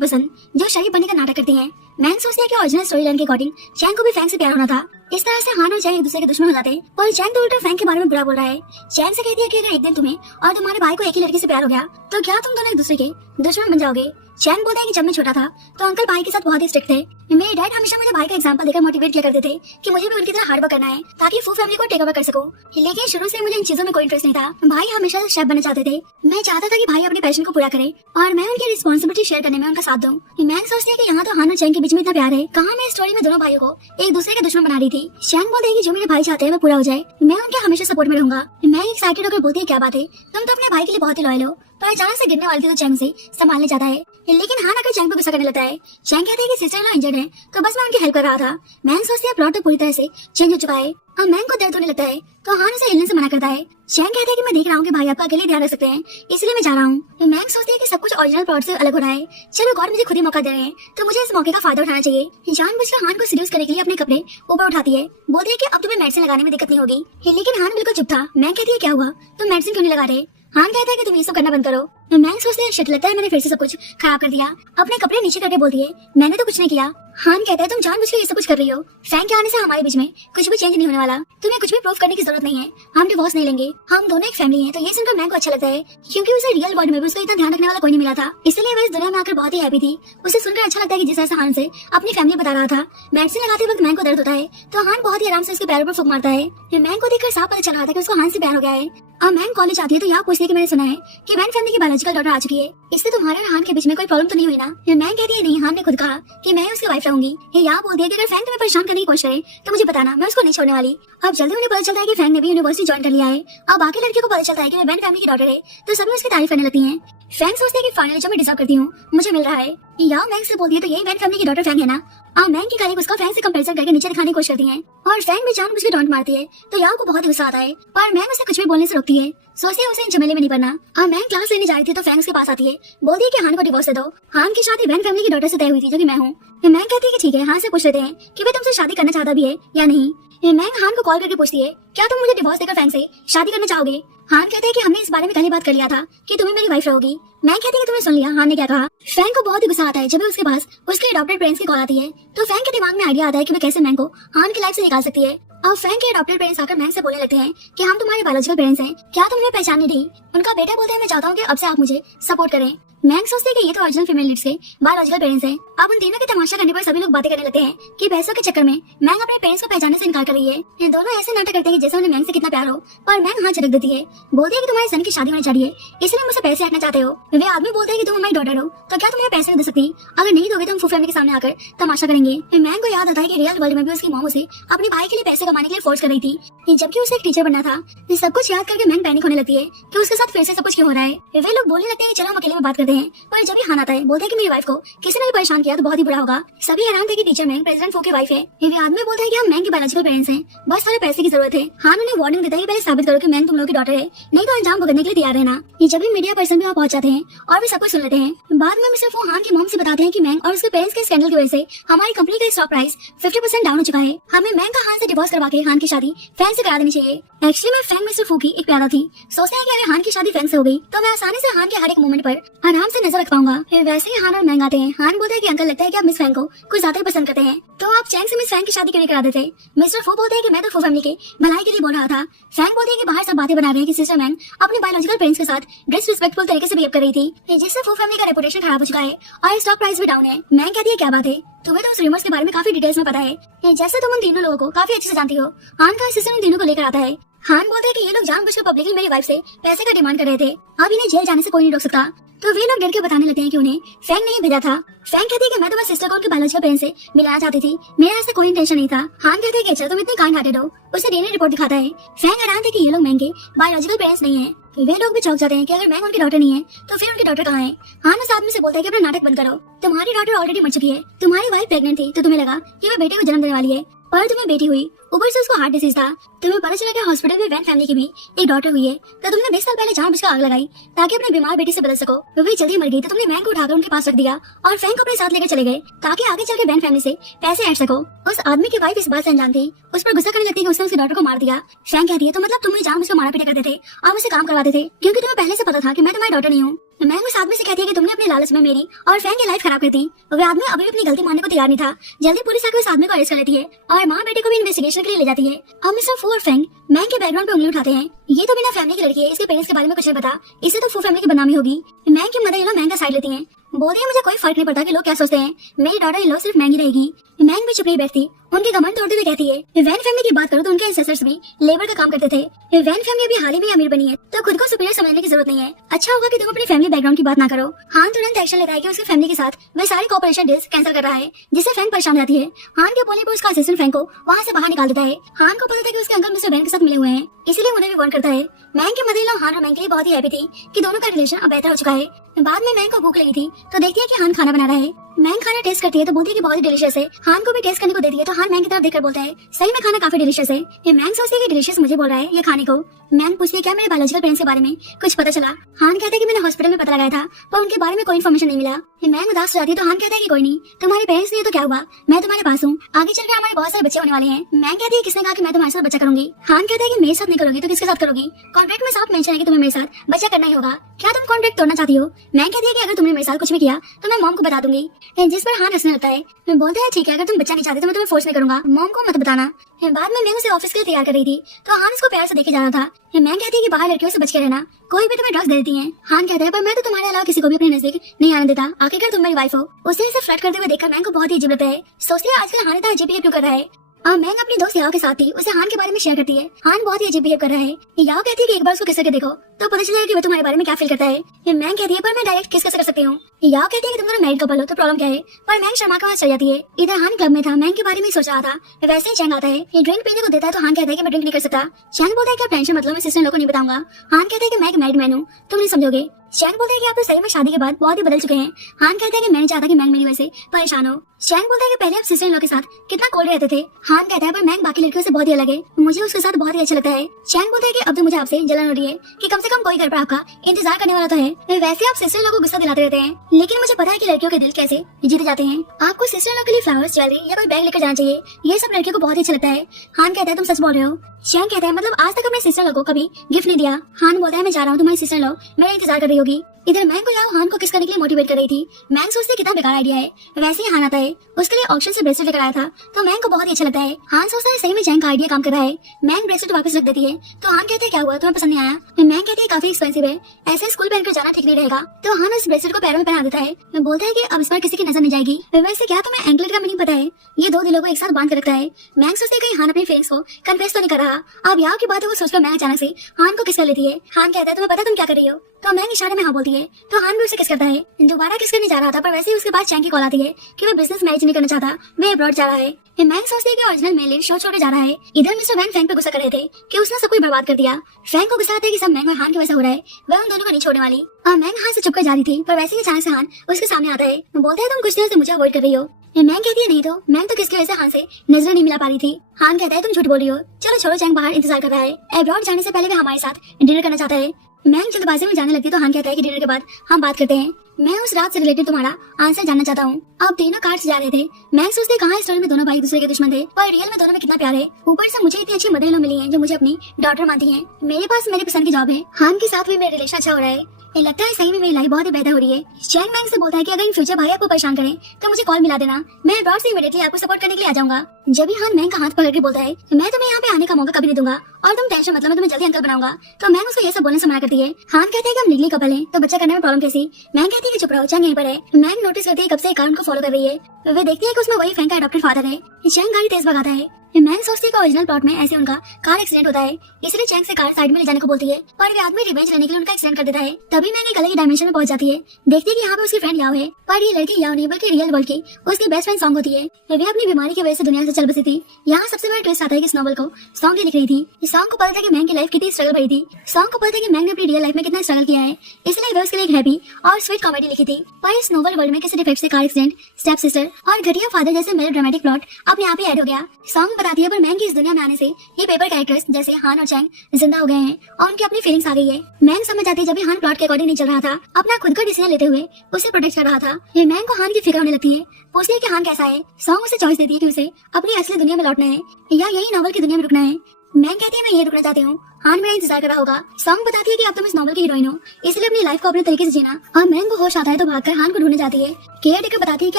पसंद जो शरीफ बनने का नाटक करती हैं। मैंग सोचती है कि ओरिजिनल स्टोरी लाइन के अकॉर्डिंग चैंग को भी फैंग से प्यार होना था, इस तरह से हान और चैंग एक दूसरे के दुश्मन हो जाते हैं। और चैंग तो उल्टा फैंग के बारे में बुरा बोल रहा है। चैंग से कहती है कि अगर एक दिन तुम्हें और तुम्हारे भाई को एक ही लड़की से प्यार हो गया तो क्या तुम दोनों एक दूसरे के दुश्मन बन जाओगे। चैंग बोलता है कि जब मैं छोटा था तो अंकल भाई के साथ बहुत ही स्ट्रिक्ट थे। मेरे डैड हमेशा मुझे भाई का एग्जांपल देकर मोटिवेट किया करते थे कि मुझे भी उनकी तरह हार्ड वर्क करना है ताकि फुल फैमिली को टेक ओवर कर सकूं। लेकिन शुरू से मुझे इन चीजों में कोई इंटरेस्ट नहीं था। भाई हमेशा शेफ बनना चाहते थे, मैं चाहता था कि भाई अपने पैशन को पूरा करे और मैं उनकी रिस्पॉन्सिबिलिटी शेयर करने में उनका साथ दूं। मैं सोचती है कि यहाँ तो हान और चैंग के बीच में इतना प्यार है, कहाँ मैं स्टोरी में दोनों भाइयों को एक दूसरे के दुश्मन बना रही थी। चैंग बोलते हैं कि जो मेरे भाई चाहते हैं वो पूरा हो जाए, मैं उनके हमेशा सपोर्ट में रहूंगा। मैं एक्साइटेड होकर बोलती है क्या बात है, तुम तो अपने भाई के लिए बहुत ही लॉयल हो। पर अचानक से गिरने वाली थी तो चैंग से संभालने जाता है, लेकिन हान आकर चैंग पर गुस्सा करने लगता है। चैंग कहते हैं कि सिस्टर इन लॉ इंजर्ड है तो बस मैं उनकी हेल्प कर रहा था। मैंग सोचती है प्लॉट तो पूरी तरह से चेंज हो चुका है। अब मैंग को दर्द होने लगता है तो हान उसे हिलने से मना करता है। चैंग कहते हैं कि मैं देख रहा हूँ कि भाई आपका अकेले ध्यान रख सकते हैं, इसलिए मैं जा रहा हूँ। मैंग सोचती है कि सब कुछ ओरिजिनल प्लॉट से अलग हो रहा है, चलो गॉड मुझे खुद ही मौका दे रहे हैं तो मुझे इस मौके का फायदा उठाना चाहिए। जानबूझकर हान को सीड्यूस करने के लिए अपने कपड़े ऊपर उठाती है, बोलती है कि अब तुम्हें मेडिसिन लगाने में दिक्कत नहीं होगी। लेकिन हान बिल्कुल चुप था। मैंग कहती है क्या हुआ, तुम मेडिसिन क्यों नहीं लगा रहे। हान कहता है कि तुम ये सब करना बंद करो। मैंग सोचती है शिट, लगता है मैंने फिर से सब कुछ खराब कर दिया। अपने कपड़े नीचे करके बोलती है मैंने तो कुछ नहीं किया। हान कहता है तुम जानबूझकर ये सब कुछ कर रही हो, फैंग के आने से हमारे बीच में कुछ भी चेंज नहीं होने वाला, तुम्हें कुछ भी प्रूफ करने की जरूरत नहीं है, हम डिवोर्स नहीं लेंगे, हम दोनों एक फैमिली हैं। तो ये सुनकर मैंग को अच्छा लगता है क्योंकि उसे रियल वर्ल्ड में भी उसका इतना ध्यान रखने वाला कोई नहीं मिला था, इसलिए वह इस दुनिया में आकर बहुत ही हैप्पी थी। उसे सुनकर अच्छा लगता है कि जिस ऐसा हान से अपनी फैमिली बता रहा था। मेडिसिन लगाते वक्त मैंग को दर्द होता है तो हान बहुत ही आराम से उसके पैरों पर फूंक मारता है। मैंग को देखकर साफ पता चल रहा था कि उसको हान से प्यार हो गया है। अब मैंग कॉलेज आती है तो यहाँ पूछती है कि मैंने सुना है कि वैन फैमिली की बायोलॉजिकल डॉटर आ चुकी है, इससे तुम्हारे और हान के बीच में कोई प्रॉब्लम तो नहीं हुई ना। मैंग कहती है नहीं, हान ने खुद कहा कि मैं उसकी वाइफ रहूंगी। ये यहाँ बोलती है कि अगर फैंग तुम्हें परेशान करने की कोशिश करे तो मुझे बताना, मैं उसको नहीं छोड़ने वाली। अब जल्दी उन्हें पता चलता है कि फैंग ने भी यूनिवर्सिटी ज्वाइन कर लिया है। अब बाकी लड़कियों को पता चलता है कि वैन फैमिली की डॉटर है तो सभी उसकी तारीफ करने लगती हैं। फैंग सोचती है कि फाइनली जो मैं डिजर्व करती हूँ मुझे मिल रहा है। यहाँ मैंग से बोलती है तो यही वैन फैमिली की डॉटर फैंग है ना। मैंग की कलीग उसका फैंग से कंपैरिजन करके नीचे दिखाने की कोशिश करती है और फैंग भी जानबूझकर डॉन्ट मारती है तो यहाँ को बहुत गुस्सा आता है, पर मैंग उसे कुछ भी बोलने से रोकती है। सोचती है उसे इन झमेले में नहीं पड़ना। मैंग क्लास लेने जा रही थी तो फैंग के पास आती है, बोलती है कि हान को डिवोर्स दे दो। हान की शादी वैन फैमिली की डॉटर से तय हुई थी जो कि मैं हूँ। मैंग कहती है कि ठीक है, हान से पूछ लेते हैं कि वे तुमसे शादी करना चाहता भी है या नहीं। मैंग हान को कॉल करके पूछती है क्या तुम मुझे डिवोर्स देकर फैंग से शादी करना चाहोगे। हान कहते हैं कि हमने इस बारे में कल ही बात कर लिया था कि तुम्हें मेरी वाइफ रहोगी। मैंग कहती है कि तुमने सुन लिया हान ने क्या कहा। फैंग को बहुत ही गुस्सा आता है जब उसके पास उसके अडॉप्टेड पेरेंट्स की कॉल आती है तो फैंग के दिमाग में आइडिया आता है कि वे कैसे मैंग को हान की लाइफ से निकाल सकती है। अब फैंग के अडॉप्टेड पेरेंट्स आकर मैंग से बोलने लगते हैं कि हम तुम्हारे बायोलॉजिकल पेरेंट्स हैं, क्या तुम हमें पहचान नहीं रही। उनका बेटा बोलता है मैं चाहता हूँ कि अब से आप मुझे सपोर्ट करें। मैंग सोचती है कि ये तो ओरिजिनल फीमेल लीड्स के बायोलॉजिकल पेरेंट्स हैं। अब उन तीनों के तमाशा करने पर सभी लोग बातें करने लगते हैं कि पैसों के चक्कर में मैंग अपने पेरेंट्स को पहचानने से इनकार कर रही है। ये दोनों ऐसे नाटक करते हैं कि जैसे उन्हें मैंग से कितना प्यार हो, पर मैंग हाथ झटक देती है, बोलती है कि तुम्हारे सन की शादी होनी चाहिए इसलिए मुझसे पैसे हटना चाहते हो। वे आदमी बोलते हैं कि तुम हमारी डॉटर हो तो क्या तुम्हें पैसे नहीं दे सकती, अगर नहीं दोगे तो हम फुल फैमिली के सामने आकर तमाशा करेंगे। मैंग को याद आता है कि रियल वर्ल्ड में भी उसकी मॉम उसे अपने भाई के लिए पैसे कमाने के लिए फोर्स कर रही थी, जबकि उसे एक टीचर बनना था। सब कुछ याद करके मैंग पैनिक होने लगती है कि उसके साथ फिर से सब कुछ क्यों हो रहा है। वे लोग बोलने लगते हैं चलो हम अकेले में बात करते हैं, पर जब हान आता है बोलता है कि मेरी वाइफ को किसी ने भी परेशान किया तो बहुत ही बुरा होगा। सभी हैरान थे कि टीचर मैंग प्रेसिडेंट फो की वाइफ है। ये आदमी बोलता है कि हम मैंग के बायोलॉजिकल पेरेंट्स हैं, बस थोड़े पैसे की जरूरत है। हान उन्हें वार्निंग देता है कि पहले साबित करो कि मैंग तुम लोगों की डॉटर है, नहीं तो अंजाम भुगतने के लिए तैयार रहना। ये जब भी मीडिया पर्सन भी वहाँ पहुंच जाते हैं और वे सब कुछ सुन लेते हैं। बाद में मिस्टर फो हान की मॉम से बताते हैं कि मैंग और उसके पेरेंट्स के स्कैंडल की वजह से हमारी कंपनी का स्टॉक प्राइस 50% डाउन हो चुका है। हमें मैंग का हान से डिवोर्स करवा के हान की शादी फैंग से करा देनी चाहिए। एक्चुअली मैं फैंग मिस्टर फो की एक प्यारा थी, सोचते हैं कि अगर हान की शादी फैंग से हो गई तो मैं आसानी से हान के हर एक मोमेंट पर आराम आराम से नजर रख पाऊंगा। वैसे ही हान और मैंग आते हैं। हान बोलता है कि अंकल लगता है कि आप मिस फैंग को कुछ ज्यादा ही पसंद करते हैं, तो आप चैंग से मिस फैंग की शादी क्यों नहीं करा देते। मिस्टर फू बोलते हैं कि मैं तो फू फैमिली के भलाई के लिए बोल रहा था। फैंग बोलती है कि बाहर सब बातें बना रहे हैं कि सिस्टर मैंग अपने बायोलॉजिकल पेरेंट्स के साथ डिसरिस्पेक्टफुल तरीके से बिहेव कर रही थी, जिससे फू फैमिली का रेपुटेशन खराब हो चुका है और स्टॉक प्राइस भी डाउन है। मैंग कहती है क्या बात है, तुम्हें तो उस रूमर्स के बारे में काफी डिटेल्स में पता है, जैसे तुम उन तीनों लोगों को काफी अच्छे से जानती हो। हान का सिस्टर उन तीनों को लेकर आता है। हान बोलते हैं कि ये लोग जानबूझकर पब्लिकली मेरी वाइफ से पैसे का डिमांड कर रहे थे, अब इन्हें जेल जाने से कोई नहीं रोक सकता। तो वे लोग डर के बताने लगते हैं कि उन्हें फैंग नहीं भेजा था। फैंग कहती है कि मैं तो बस सिस्टर को उनके बायोलॉजिकल पेरेंट्स से मिलाना चाहती थी, मेरा ऐसा कोई इंटेंशन नहीं था। हान कहते हैं कि अच्छा तुम इतनी काइंड हार्टेड हो। उसे डीएनए रिपोर्ट दिखाता है। फैंग हैरान थे कि ये लोग मैंग के बायोलॉजिकल पेरेंट्स नहीं है। वे लोग भी चौंक जाते हैं कि अगर मैंग उनकी डॉटर नहीं है तो फिर उनकी डॉटर कहाँ है। हान उस आदमी से बोलता है कि अपना नाटक बंद करो, तुम्हारी डॉटर ऑलरेडी मर चुकी है, तुम्हारी वाइफ प्रेग्नेंट थी तो तुम्हें लगा कि वह बेटे को जन्म देने वाली है, पर तुम्हें बेटी हुई, ऊपर से उसको हार्ट डिसीज था। तुम्हें पता चला कि हॉस्पिटल में वैन फैमिली की भी एक डॉटर हुई है, तो तुमने 20 साल पहले जानबूझकर आग लगाई ताकि अपने बीमार बेटी से बदल सको। वे जल्दी मर गई तो तुमने मैंग को उठाकर उनके पास रख दिया और फैंग को अपने साथ लेकर चले गए ताकि आगे चल के वैन फैमिली से पैसे ऐड सको। उस आदमी की वाइफ इस बात से अनजान थी, उस पर गुस्सा करने लगती है कि उसने उसकी डॉटर को मार दिया। फैंग कहती है तो मतलब तुम मुझे जानबूझकर मारा पीटा करते थे और मुझसे काम करवाते थे, क्योंकि तुम्हें पहले से पता था कि मैं तुम्हारी डॉटर नहीं हूँ। मैंग उस आदमी से कहती है कि तुमने अपने लालच में मेरी और फैंग की लाइफ खराब कर दी। वे आदमी अभी भी अपनी गलती मानने को तैयार नहीं था। जल्दी पुलिस आकर उस आदमी को अरेस्ट कर लेती है और माँ बेटे को भी इन्वेस्टिगेशन के लिए ले जाती है। अब मिस्टर फू और फैंग मैंग के बैकग्राउंड पे उंगली उठाते हैं। ये तो बिना फैमिली की लड़की है, इसके पेरेंट्स के बारे में कुछ नहीं पता, इससे तो फू फैमिली की बदनामी होगी। मैंग की मदर इन लॉ मैंग का साइड लेती हैं, बोलती है मुझे कोई फर्क नहीं पड़ता कि लोग क्या सोचते हैं, मेरी डॉटर इन लॉ सिर्फ मैंग ही रहेगी। मैंग भी चुप नहीं बैठती, उनके घमंड तोड़ते हुए कहती है वैन फैमिली की बात करो तो उनके एंसेस्टर्स भी लेबर का काम करते थे। वैन फैमिली अभी हाल ही में अमीर बनी है तो खुद को सुपीरियर समझने की जरूरत नहीं है। अच्छा होगा कि तुम अपनी फैमिली बैकग्राउंड की बात ना करो। हान तुरंत एक्शन लेता है कि उसकी फैमिली के साथ वह सारी कॉपरेशन डील्स कैंसिल कर रहा है, जिससे फैंग परेशान रहती है। हान के बोलने पर उसका असिस्टेंट फैंग को वहाँ से बाहर निकाल देता है। हान को पता था कि उसके अंकल मिस्टर वैन के साथ मिले हुए हैं, इसीलिए उन्हें भी वार्न करता है। मैंग की मदर इन लॉ हान और मैंग के लिए बहुत ही हैप्पी थी कि दोनों का रिलेशन अब बेहतर हो चुका है। बाद में मैंग को भूख लगी थी तो देखती है कि हान खाना बना रहा है। मैंग खाना टेस्ट करती है तो बोलती है कि बहुत ही डिलीशियस है। हान को भी टेस्ट करने को देती है तो हान मैंग की तरफ देखकर बोलता है सही में खाना काफी डिलीशियस है। ये मैंग सोचती है कि डिलीशियस मुझे बोल रहा है ये खाने को। मैंग पूछती है क्या मेरे बायोलॉजिकल पेरेंट्स के बारे में कुछ पता चला। हान कहता है कि मैंने हॉस्पिटल में पता लगाया था पर उनके बारे में कोई इन्फॉर्मेशन नहीं मिला। मैंग उदास हो जाती है तो हान कहता है कि कोई नहीं, तुम्हारे पेरेंट्स नहीं है तो क्या हुआ, मैं तुम्हारे पास हूँ, आगे चलकर हमारे बहुत सारे बच्चे होने वाले हैं। मैंग कहती है किसने कहा कि मैं तुम्हारे साथ बच्चा करूंगी। हान कहता है कि मेरे साथ नहीं करोगी तो किसके साथ करोगी, कॉन्ट्रैक्ट में साफ मेंशन है कि तुम्हें मेरे साथ बच्चा करना ही होगा, क्या तुम कॉन्ट्रैक्ट तोड़ना चाहती हो। मैंग कहती है कि अगर तुमने मेरे साथ कुछ भी किया तो मैं मॉम को बता दूंगी, जिस पर हान हंसने लगता है। बोलता है ठीक है अगर तुम बच्चा नहीं चाहते तो मैं तुम्हें फोर्स नहीं करूंगा, मॉम को मत बताना। बाद में मैंग उसे ऑफिस के लिए तैयार कर रही थी तो हान उसको प्यार से देखे जा रहा था। मैंग कहती है कि बाहर लड़कियों से बच के रहना, कोई भी तुम्हें ड्रग्स दे देती है। हान कहता है पर मैं तो तुम्हारे अलावा किसी को भी अपने नजदीक नहीं आने देता, आखिरकार तुम मेरी वाइफ हो। उसे इसे फ्लर्ट करते हुए देखकर मैंग को बहुत ही अजीब लगता है। सोचती है आजकल हान इतना अजीब बिहेव क्यों कर रहा है। मैंग अपनी दोस्त याओ के साथ थी, उसे हान के बारे में शेयर करती है। हान बहुत ही अजीब बिहेव कर रहा है। याओ कहती है कि एक बार उसको किस करके देखो तो पता चलेगा कि वो तुम्हारे बारे में क्या फील करता है। मैंग कहती है पर मैं डायरेक्ट किस कैसे कर सकती हूँ। याओ कहती है कि तुम दोनों मैरिड कपल हो तो प्रॉब्लम क्या है, पर मैंग शर्मा के वहाँ चल जाती है। इधर हान क्लब में था, मैंग के बारे में सोच रहा था, वैसे ही चैंग आता है, ये ड्रिंक पीने को देता है तो हान कहता है कि मैं ड्रिंक नहीं कर सकता। चैंग बोलता है कि आप टेंशन मतलब मैं सिस्टर लोगों को नहीं बताऊंगा। हान कहता है कि मैं एक मैरिड मैन हूँ, तुम नहीं समझोगे। चैंग बोलता है कि आप तो सही में शादी के बाद बहुत ही बदल चुके हैं। हान कहता है कि मैं नहीं चाहता कि मैंग मेरी वजह से परेशान हो। चैंग बोलता है कि पहले आप सिस्टर इन लॉ के साथ कितना कोल्ड रहते थे। हान कहता है पर मैंग बाकी लड़कियों से बहुत ही अलग है, मुझे उसके साथ बहुत ही अच्छा लगता है। चैंग बोलता है कि अब तो मुझे आपसे जलन हो रही है कि कम से कम कोई घर पर आपका इंतजार करने वाला तो है। वैसे आप सिस्टर इन लॉ को गुस्सा दिलाते रहते हैं, लेकिन मुझे पता है कि लड़कियों के दिल कैसे जीते जाते हैं। आपको सिस्टर इन लॉ के लिए फ्लावर्स, ज्वेलरी या कोई बैग लेकर जाना चाहिए, ये सब लड़कियों को बहुत ही अच्छा लगता है। हान कहता है तुम सच बोल रहे हो। चैंग कहता है मतलब आज तक अपने सिस्टर इन लॉ को कभी गिफ्ट नहीं दिया। हान बोलता है मैं जा रहा हूँ, तुम्हारी सिस्टर इन लॉ मेरा इंतजार कर रही होगी। इधर मैंग को याओ हान को किस करने के लिए मोटिवेट कर रही थी। मैंग सोचती है कितना बेकार आइडिया है। वैसे ही हान आता है, उसके लिए ऑक्शन से ब्रेसलेट लेकर आया था तो मैंग को बहुत ही अच्छा लगता है। हान सोचता है सही में चैंग का आइडिया काम कर रहा है। मैंग ब्रेसलेट वापस रख देती है तो हान कहते हैं क्या हुआ, तुम्हें पसंद नहीं आया। मैंग कहती है काफी एक्सपेंसिव है, ऐसे स्कूल पहनकर जाना ठीक नहीं रहेगा। तो हान उस ब्रेसलेट को पैरों में पहना देता है। बोलता है कि अब इस पर किसी की नजर नहीं जाएगी। वैसे क्या तुम्हें एंकलेट का मीनिंग पता है, ये दो दिलों को एक साथ बांध कर रखता है। मैंग सोचते है कि हान अपनी फीलिंग्स को कन्फेस तो नहीं कर रहा। अब याओ की बात है वो सोचकर मैंग अचानक से हान को किस कर लेती है। हान कहता है तुम्हें पता तुम क्या कर रही हो, तो मैंग इशारे में हाँ बोलती है तो हान भी उसे किस करता है। दोबारा किस करने जा रहा था पर वैसे ही उसके बाद चैंग की कॉल आती है कि वो बिजनेस मैरिज नहीं करना चाहता, वो अब्रॉड जा रहा है। मैंग सोचती है कि ओरिजिनल मेल लीड शो छोड़े जा रहा है। इधर मिस्टर वैन फैंग पे गुस्सा कर रहे थे कि उसने सब कुछ बर्बाद कर दिया। फैंग को गुस्सा आता है कि सब मैंग और हान की वजह हो रहा है, वह उन दोनों को नहीं छोड़ने वाली। मैंग हान से चुपकर जा रही थी पर वैसे ही अचानक से हान उसके सामने आता है। बोलता है तुम कुछ दिनों से मुझे अवॉइड कर रही हो। मैंग कहती है नहीं तो, मैंग तो किसकी वजह से हान से नजर नहीं मिला पा रही थी। हान कहता है तुम झूठ बोल रही हो, चलो छोड़ो, चैंग बाहर इंतजार कर रहा है, अब्रॉड जाने से पहले वो हमारे साथ डिनर करना चाहता है। मैंग जल्दबाजी में जाने लगती तो हान कहता है कि डिनर के बाद हम बात करते हैं, मैं उस रात से रिलेटेड तुम्हारा आंसर जानना चाहता हूँ। अब तीनों कार्ड जा रहे थे। मैंग सोचते कहाँ स्टोरी में दोनों भाई दूसरे के दुश्मन थे पर रियल में दोनों में कितना प्यार है। ऊपर से मुझे इतनी अच्छी मदर इन लॉ मिली है जो मुझे अपनी डॉटर मानती है, मेरे पास मेरी पसंद की जॉब है, हान के साथ भी मेरा रिलेशन अच्छा हो रहा है। ये लगता है सही में मेरी लाइफ बहुत ही बेहतर हो रही है। चैंग मैंग से बोलता है कि अगर इन फ्यूचर भाई आपको परेशान करें तो मुझे कॉल मिला देना, मैं अब्रॉड से इमीडिएटली आपको सपोर्ट करने के लिए आ जाऊंगा। जब भी हान मैंग का हाथ पकड़ के बोलता है मैं तुम्हें यहाँ पे आने का मौका कभी नहीं दूंगा और तुम टेंशन मतलब मैं तुम्हें जल्दी अंकल बनाऊंगा, तो मैंग उसको ये सब बोलने से मना करती है। हान कहते हैं कि हम लीगली कपल हैं तो बच्चा करने में प्रॉब्लम कैसी। मैंग कहती है कि चुप रहो, चैंग यहीं पर है। मैंग नोटिस करती है कब से अकाउंट को फॉलो कर रही है। वे देखती है कि उसमें वही फ्रैंक का अडॉप्टेड फादर है। चैंग गाड़ी तेज भगाता है। मैंग सोचती है कि ओरिजिनल प्लॉट में ऐसे उनका कार एक्सीडेंट होता है, इसलिए चैंग से कार साइड में ले जाने को बोलती है, पर वे आदमी रिवेंज लेने के लिए उनका एक्सीडेंट कर देता है। तभी मैंग एक अलग ही डायमेंशन में पहुंच जाती है। देखती है कि यहाँ पे उसकी फ्रेंड याओ है, पर ये लड़की याओ नहीं बल्कि रियल वर्ल्ड की उसकी बेस्ट फ्रेंड सॉन्ग होती है। वे अपनी बीमारी की वजह से दुनिया से चल बसी थी। यहाँ सबसे बड़ा ट्विस्ट आता है कि इस नॉवल को सॉन्ग ही लिख रही थी। इस सॉन्ग को पता था कि मैंग की लाइफ कितनी स्ट्रगल भरी थी। सॉन्ग को पता था कि मैंग ने अपनी रियल लाइफ में कितना स्ट्रगल किया है, इसलिए वे उसके लिए एक हैप्पी और स्वीट कॉमेडी लिखी थी। पर इस नॉवल वर्ल्ड में किसी डिफेक्ट से कार एक्सीडेंट, स्टेप सिस्टर और घटिया फादर जैसे मेलोड्रामेटिक प्लॉट अपने आप ही ऐड हो गया। सॉन्ग बताती है पर मैंग की इस दुनिया में आने से ये पेपर कैरेक्टर्स जैसे हान और चैंग जिंदा हो गए हैं और उनकी अपनी फीलिंग्स आ गई है। मैंग समझ जाती है जब भी हान प्लॉट के अकॉर्डिंग नहीं चल रहा था, अपना खुद का डिसीजन लेते हुए उसे प्रोटेक्ट कर रहा था। ये मैंग को हान की फिक्र होने लगती है। पूछती है कि हान कैसा है। सॉन्ग उसे चॉइस देती है कि उसे अपनी असली दुनिया में लौटना है या यही नॉवल की दुनिया में रुकना है। मैंग कहती है मैं यही रुकना चाहती हूँ, हान मेरा इंतजार कर रहा होगा। सॉन्ग बताती है कि अब तुम इस नॉवल की हीरोइन हो, इसलिए अपनी लाइफ को अपने तरीके से जीना। और मैंग को होश आता है तो भागकर हान को ढूंढने जाती है। केयर टेकर बताती है कि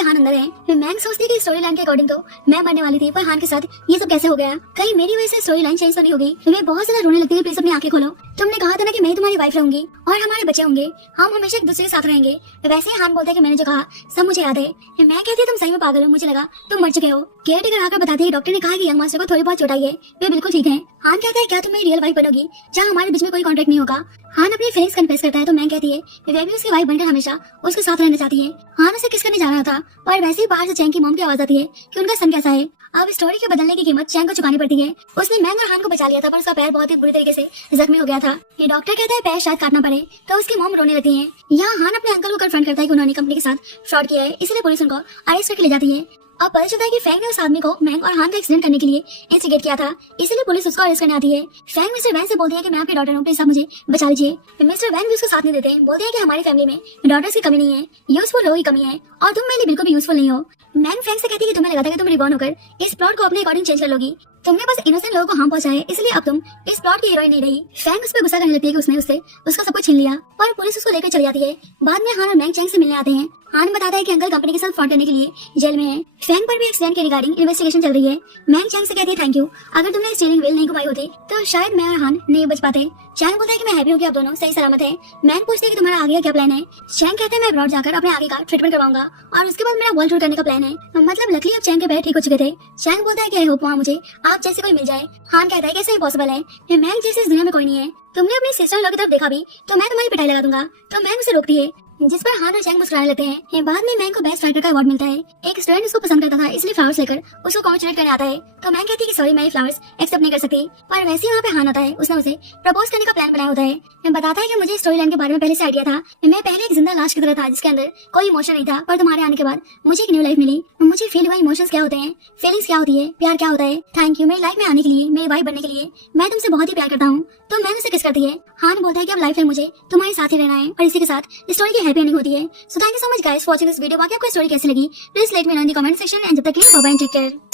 हान अंदर है। मैंग सोचती है कि स्टोरी लाइन के अकॉर्डिंग तो मैं मरने वाली थी, पर हान के साथ ये सब कैसे हो गया, कहीं मेरी वजह से स्टोरी लाइन चेंज तो नहीं हो गई। वे बहुत ज्यादा रोने लगती है। प्लीज अपनी आंखें खोलो, तुमने कहा था ना कि मैं तुम्हारी वाइफ रहूंगी और हमारे बच्चे होंगे, हम हमेशा एक दूसरे के साथ रहेंगे। वैसे ही हान बोलता है कि मैंने जो कहा सब मुझे याद है। मैं कहती है तुम सही में पागल हो, मुझे लगा तुम मर चुके हो। केयर टेकर आकर बताती है कि डॉक्टर ने कहा कि यंग मास्टर को थोड़ी बहुत चोट आई है, वे बिल्कुल ठीक है। हान कहता है क्या तुम मेरी रियल वाइफ बनोगी जहाँ हमारे बीच में कोई कॉन्ट्रैक्ट नहीं होगा। हान अपनी फीलिंग्स कन्फेस करता है तो मैंग कहती है वे भी उसकी वाइफ बनकर हमेशा उसके साथ रहना चाहती है। हान उसे किस करने जा रहा था पर वैसे ही बाहर से चैंग की मॉम की आवाज आती है कि उनका सन कैसा है। अब स्टोरी के बदलने की कीमत चैंग को चुकानी पड़ती है। उसने मैंग और हान को बचा लिया था पर उसका पैर बहुत ही बुरी तरीके से जख्मी हो गया था। ये डॉक्टर कहता है पैर शायद काटना पड़े, तो उसकी मॉम रोने लगती है। यहाँ हान अपने अंकल को कन्फ्रंट करता है कि उन्होंने कंपनी के साथ फ्रॉड किया है, इसलिए पुलिस उनको अरेस्ट करके ले जाती है। अब पता चलता है कि फैंग ने उस आदमी को मैंग और हान का एक्सीडेंट करने के लिए इंस्टिगेट किया था, इसलिए पुलिस उसको अरेस्ट करने आती है। फैंग मिस्टर वैन से बोलती है कि मैं आपकी डॉटर हूँ, प्लीज आप मुझे बचा लीजिए। मिस्टर वैन भी उसको साथ नहीं देते, बोलते हैं कि हमारी फैमिली में डॉटर्स की कमी नहीं है, यूजफुल लोगों की कमी है और तुम मेरे लिए बिल्कुल भी यूजफुल नहीं हो। मैंग फैंग से कहती है कि तुम्हें लगा था कि तुम रिबॉर्न होकर इस प्लॉट को अपने अकॉर्डिंग चेंज कर लोगी, तुमने बस इनोसेंट लोगों को हार्म पहुंचाया, इसलिए अब तुम इस प्लॉट की हीरोइन नहीं रही। फैंग उस पर गुस्सा करने लगती है कि उसने उससे उसका सब कुछ छीन लिया, पर पुलिस उसको लेकर चली जाती है। बाद में हान और मैंग चैंग से मिलने आते हैं। हान बताता है कि अंकल कंपनी के साथ फ्रॉड करने के लिए जेल में है। फैंग पर भी एक्सीडेंट के रिगार्डिंग इन्वेस्टिगेशन चल रही है। मैंग चैंग से कहती है थैंक यू, अगर तुमने स्टीयरिंग व्हील नहीं घुमाई होती तो शायद मैं और हान नहीं बच पाते। चैंग बोलता है कि मैं हैप्पी हूँ कि आप दोनों सही सलामत है। मैंग पूछती है कि तुम्हारा आगे का क्या प्लान है। चैंग कहते हैं मैं अब्रॉड जाकर अपने आगे का ट्रीटमेंट करवाऊंगा और उसके बाद मेरा वर्ल्ड टूर करने का प्लान है। मतलब लकली अब चैंग के पैर ठीक हो चुके थे। चैंग बोलता है कि आई होप वहाँ मुझे आप जैसे कोई मिल जाए। हान कहता है कैसे पॉसिबल है, मैंग जैसे इस दुनिया में कोई नहीं है, तुमने अपनी सिस्टर इन लॉ की तरफ देखा भी तो मैं तुम्हारी पिटाई लगा दूंगा। तो मैंग उसे रोकती है, जिस पर हान और चैंग मुस्कुराने लगते हैं। बाद में मैंग को बेस्ट राइटर का अवार्ड मिलता है। एक स्टूडेंट उसको पसंद करता था, इसलिए फ्लावर्स लेकर उसको कॉन्ग्रेचुलेट करने आता है। तो मैंग कहती है कि सॉरी मैं ये फ्लावर्स एक्सेप्ट नहीं कर सकती, पर वैसे ही वहाँ पे हान आता है। उसने उसे प्रपोज करने का प्लान बनाया होता है। बताता है कि मुझे स्टोरी लाइन के बारे में पहले से आइडिया था, मैं पहले एक जिंदा लाश की तरह था जिसके अंदर कोई इमोशन नहीं था, पर तुम्हारे आने के बाद मुझे एक न्यू लाइफ मिली। मुझे फील हुआ इमोशंस क्या होते हैं, फीलिंग्स क्या होती है, प्यार क्या होता है। थैंक यू मेरी लाइफ में आने के लिए, मेरी वाइफ बनने के लिए। मैं तुमसे बहुत ही प्यार करता हूँ। तो मैंग उसे किस करती है। हान बोलता है कि अब लाइफ में मुझे तुम्हारे साथ ही रहना है और इसी के साथ स्टोरी की हैप्पी एंडिंग होती है। So thank you so much guys for watching this video. बाकी आपको स्टोरी कैसी लगी please let me know in the comment section and जब तक के लिए बाय बाय, टेक केयर।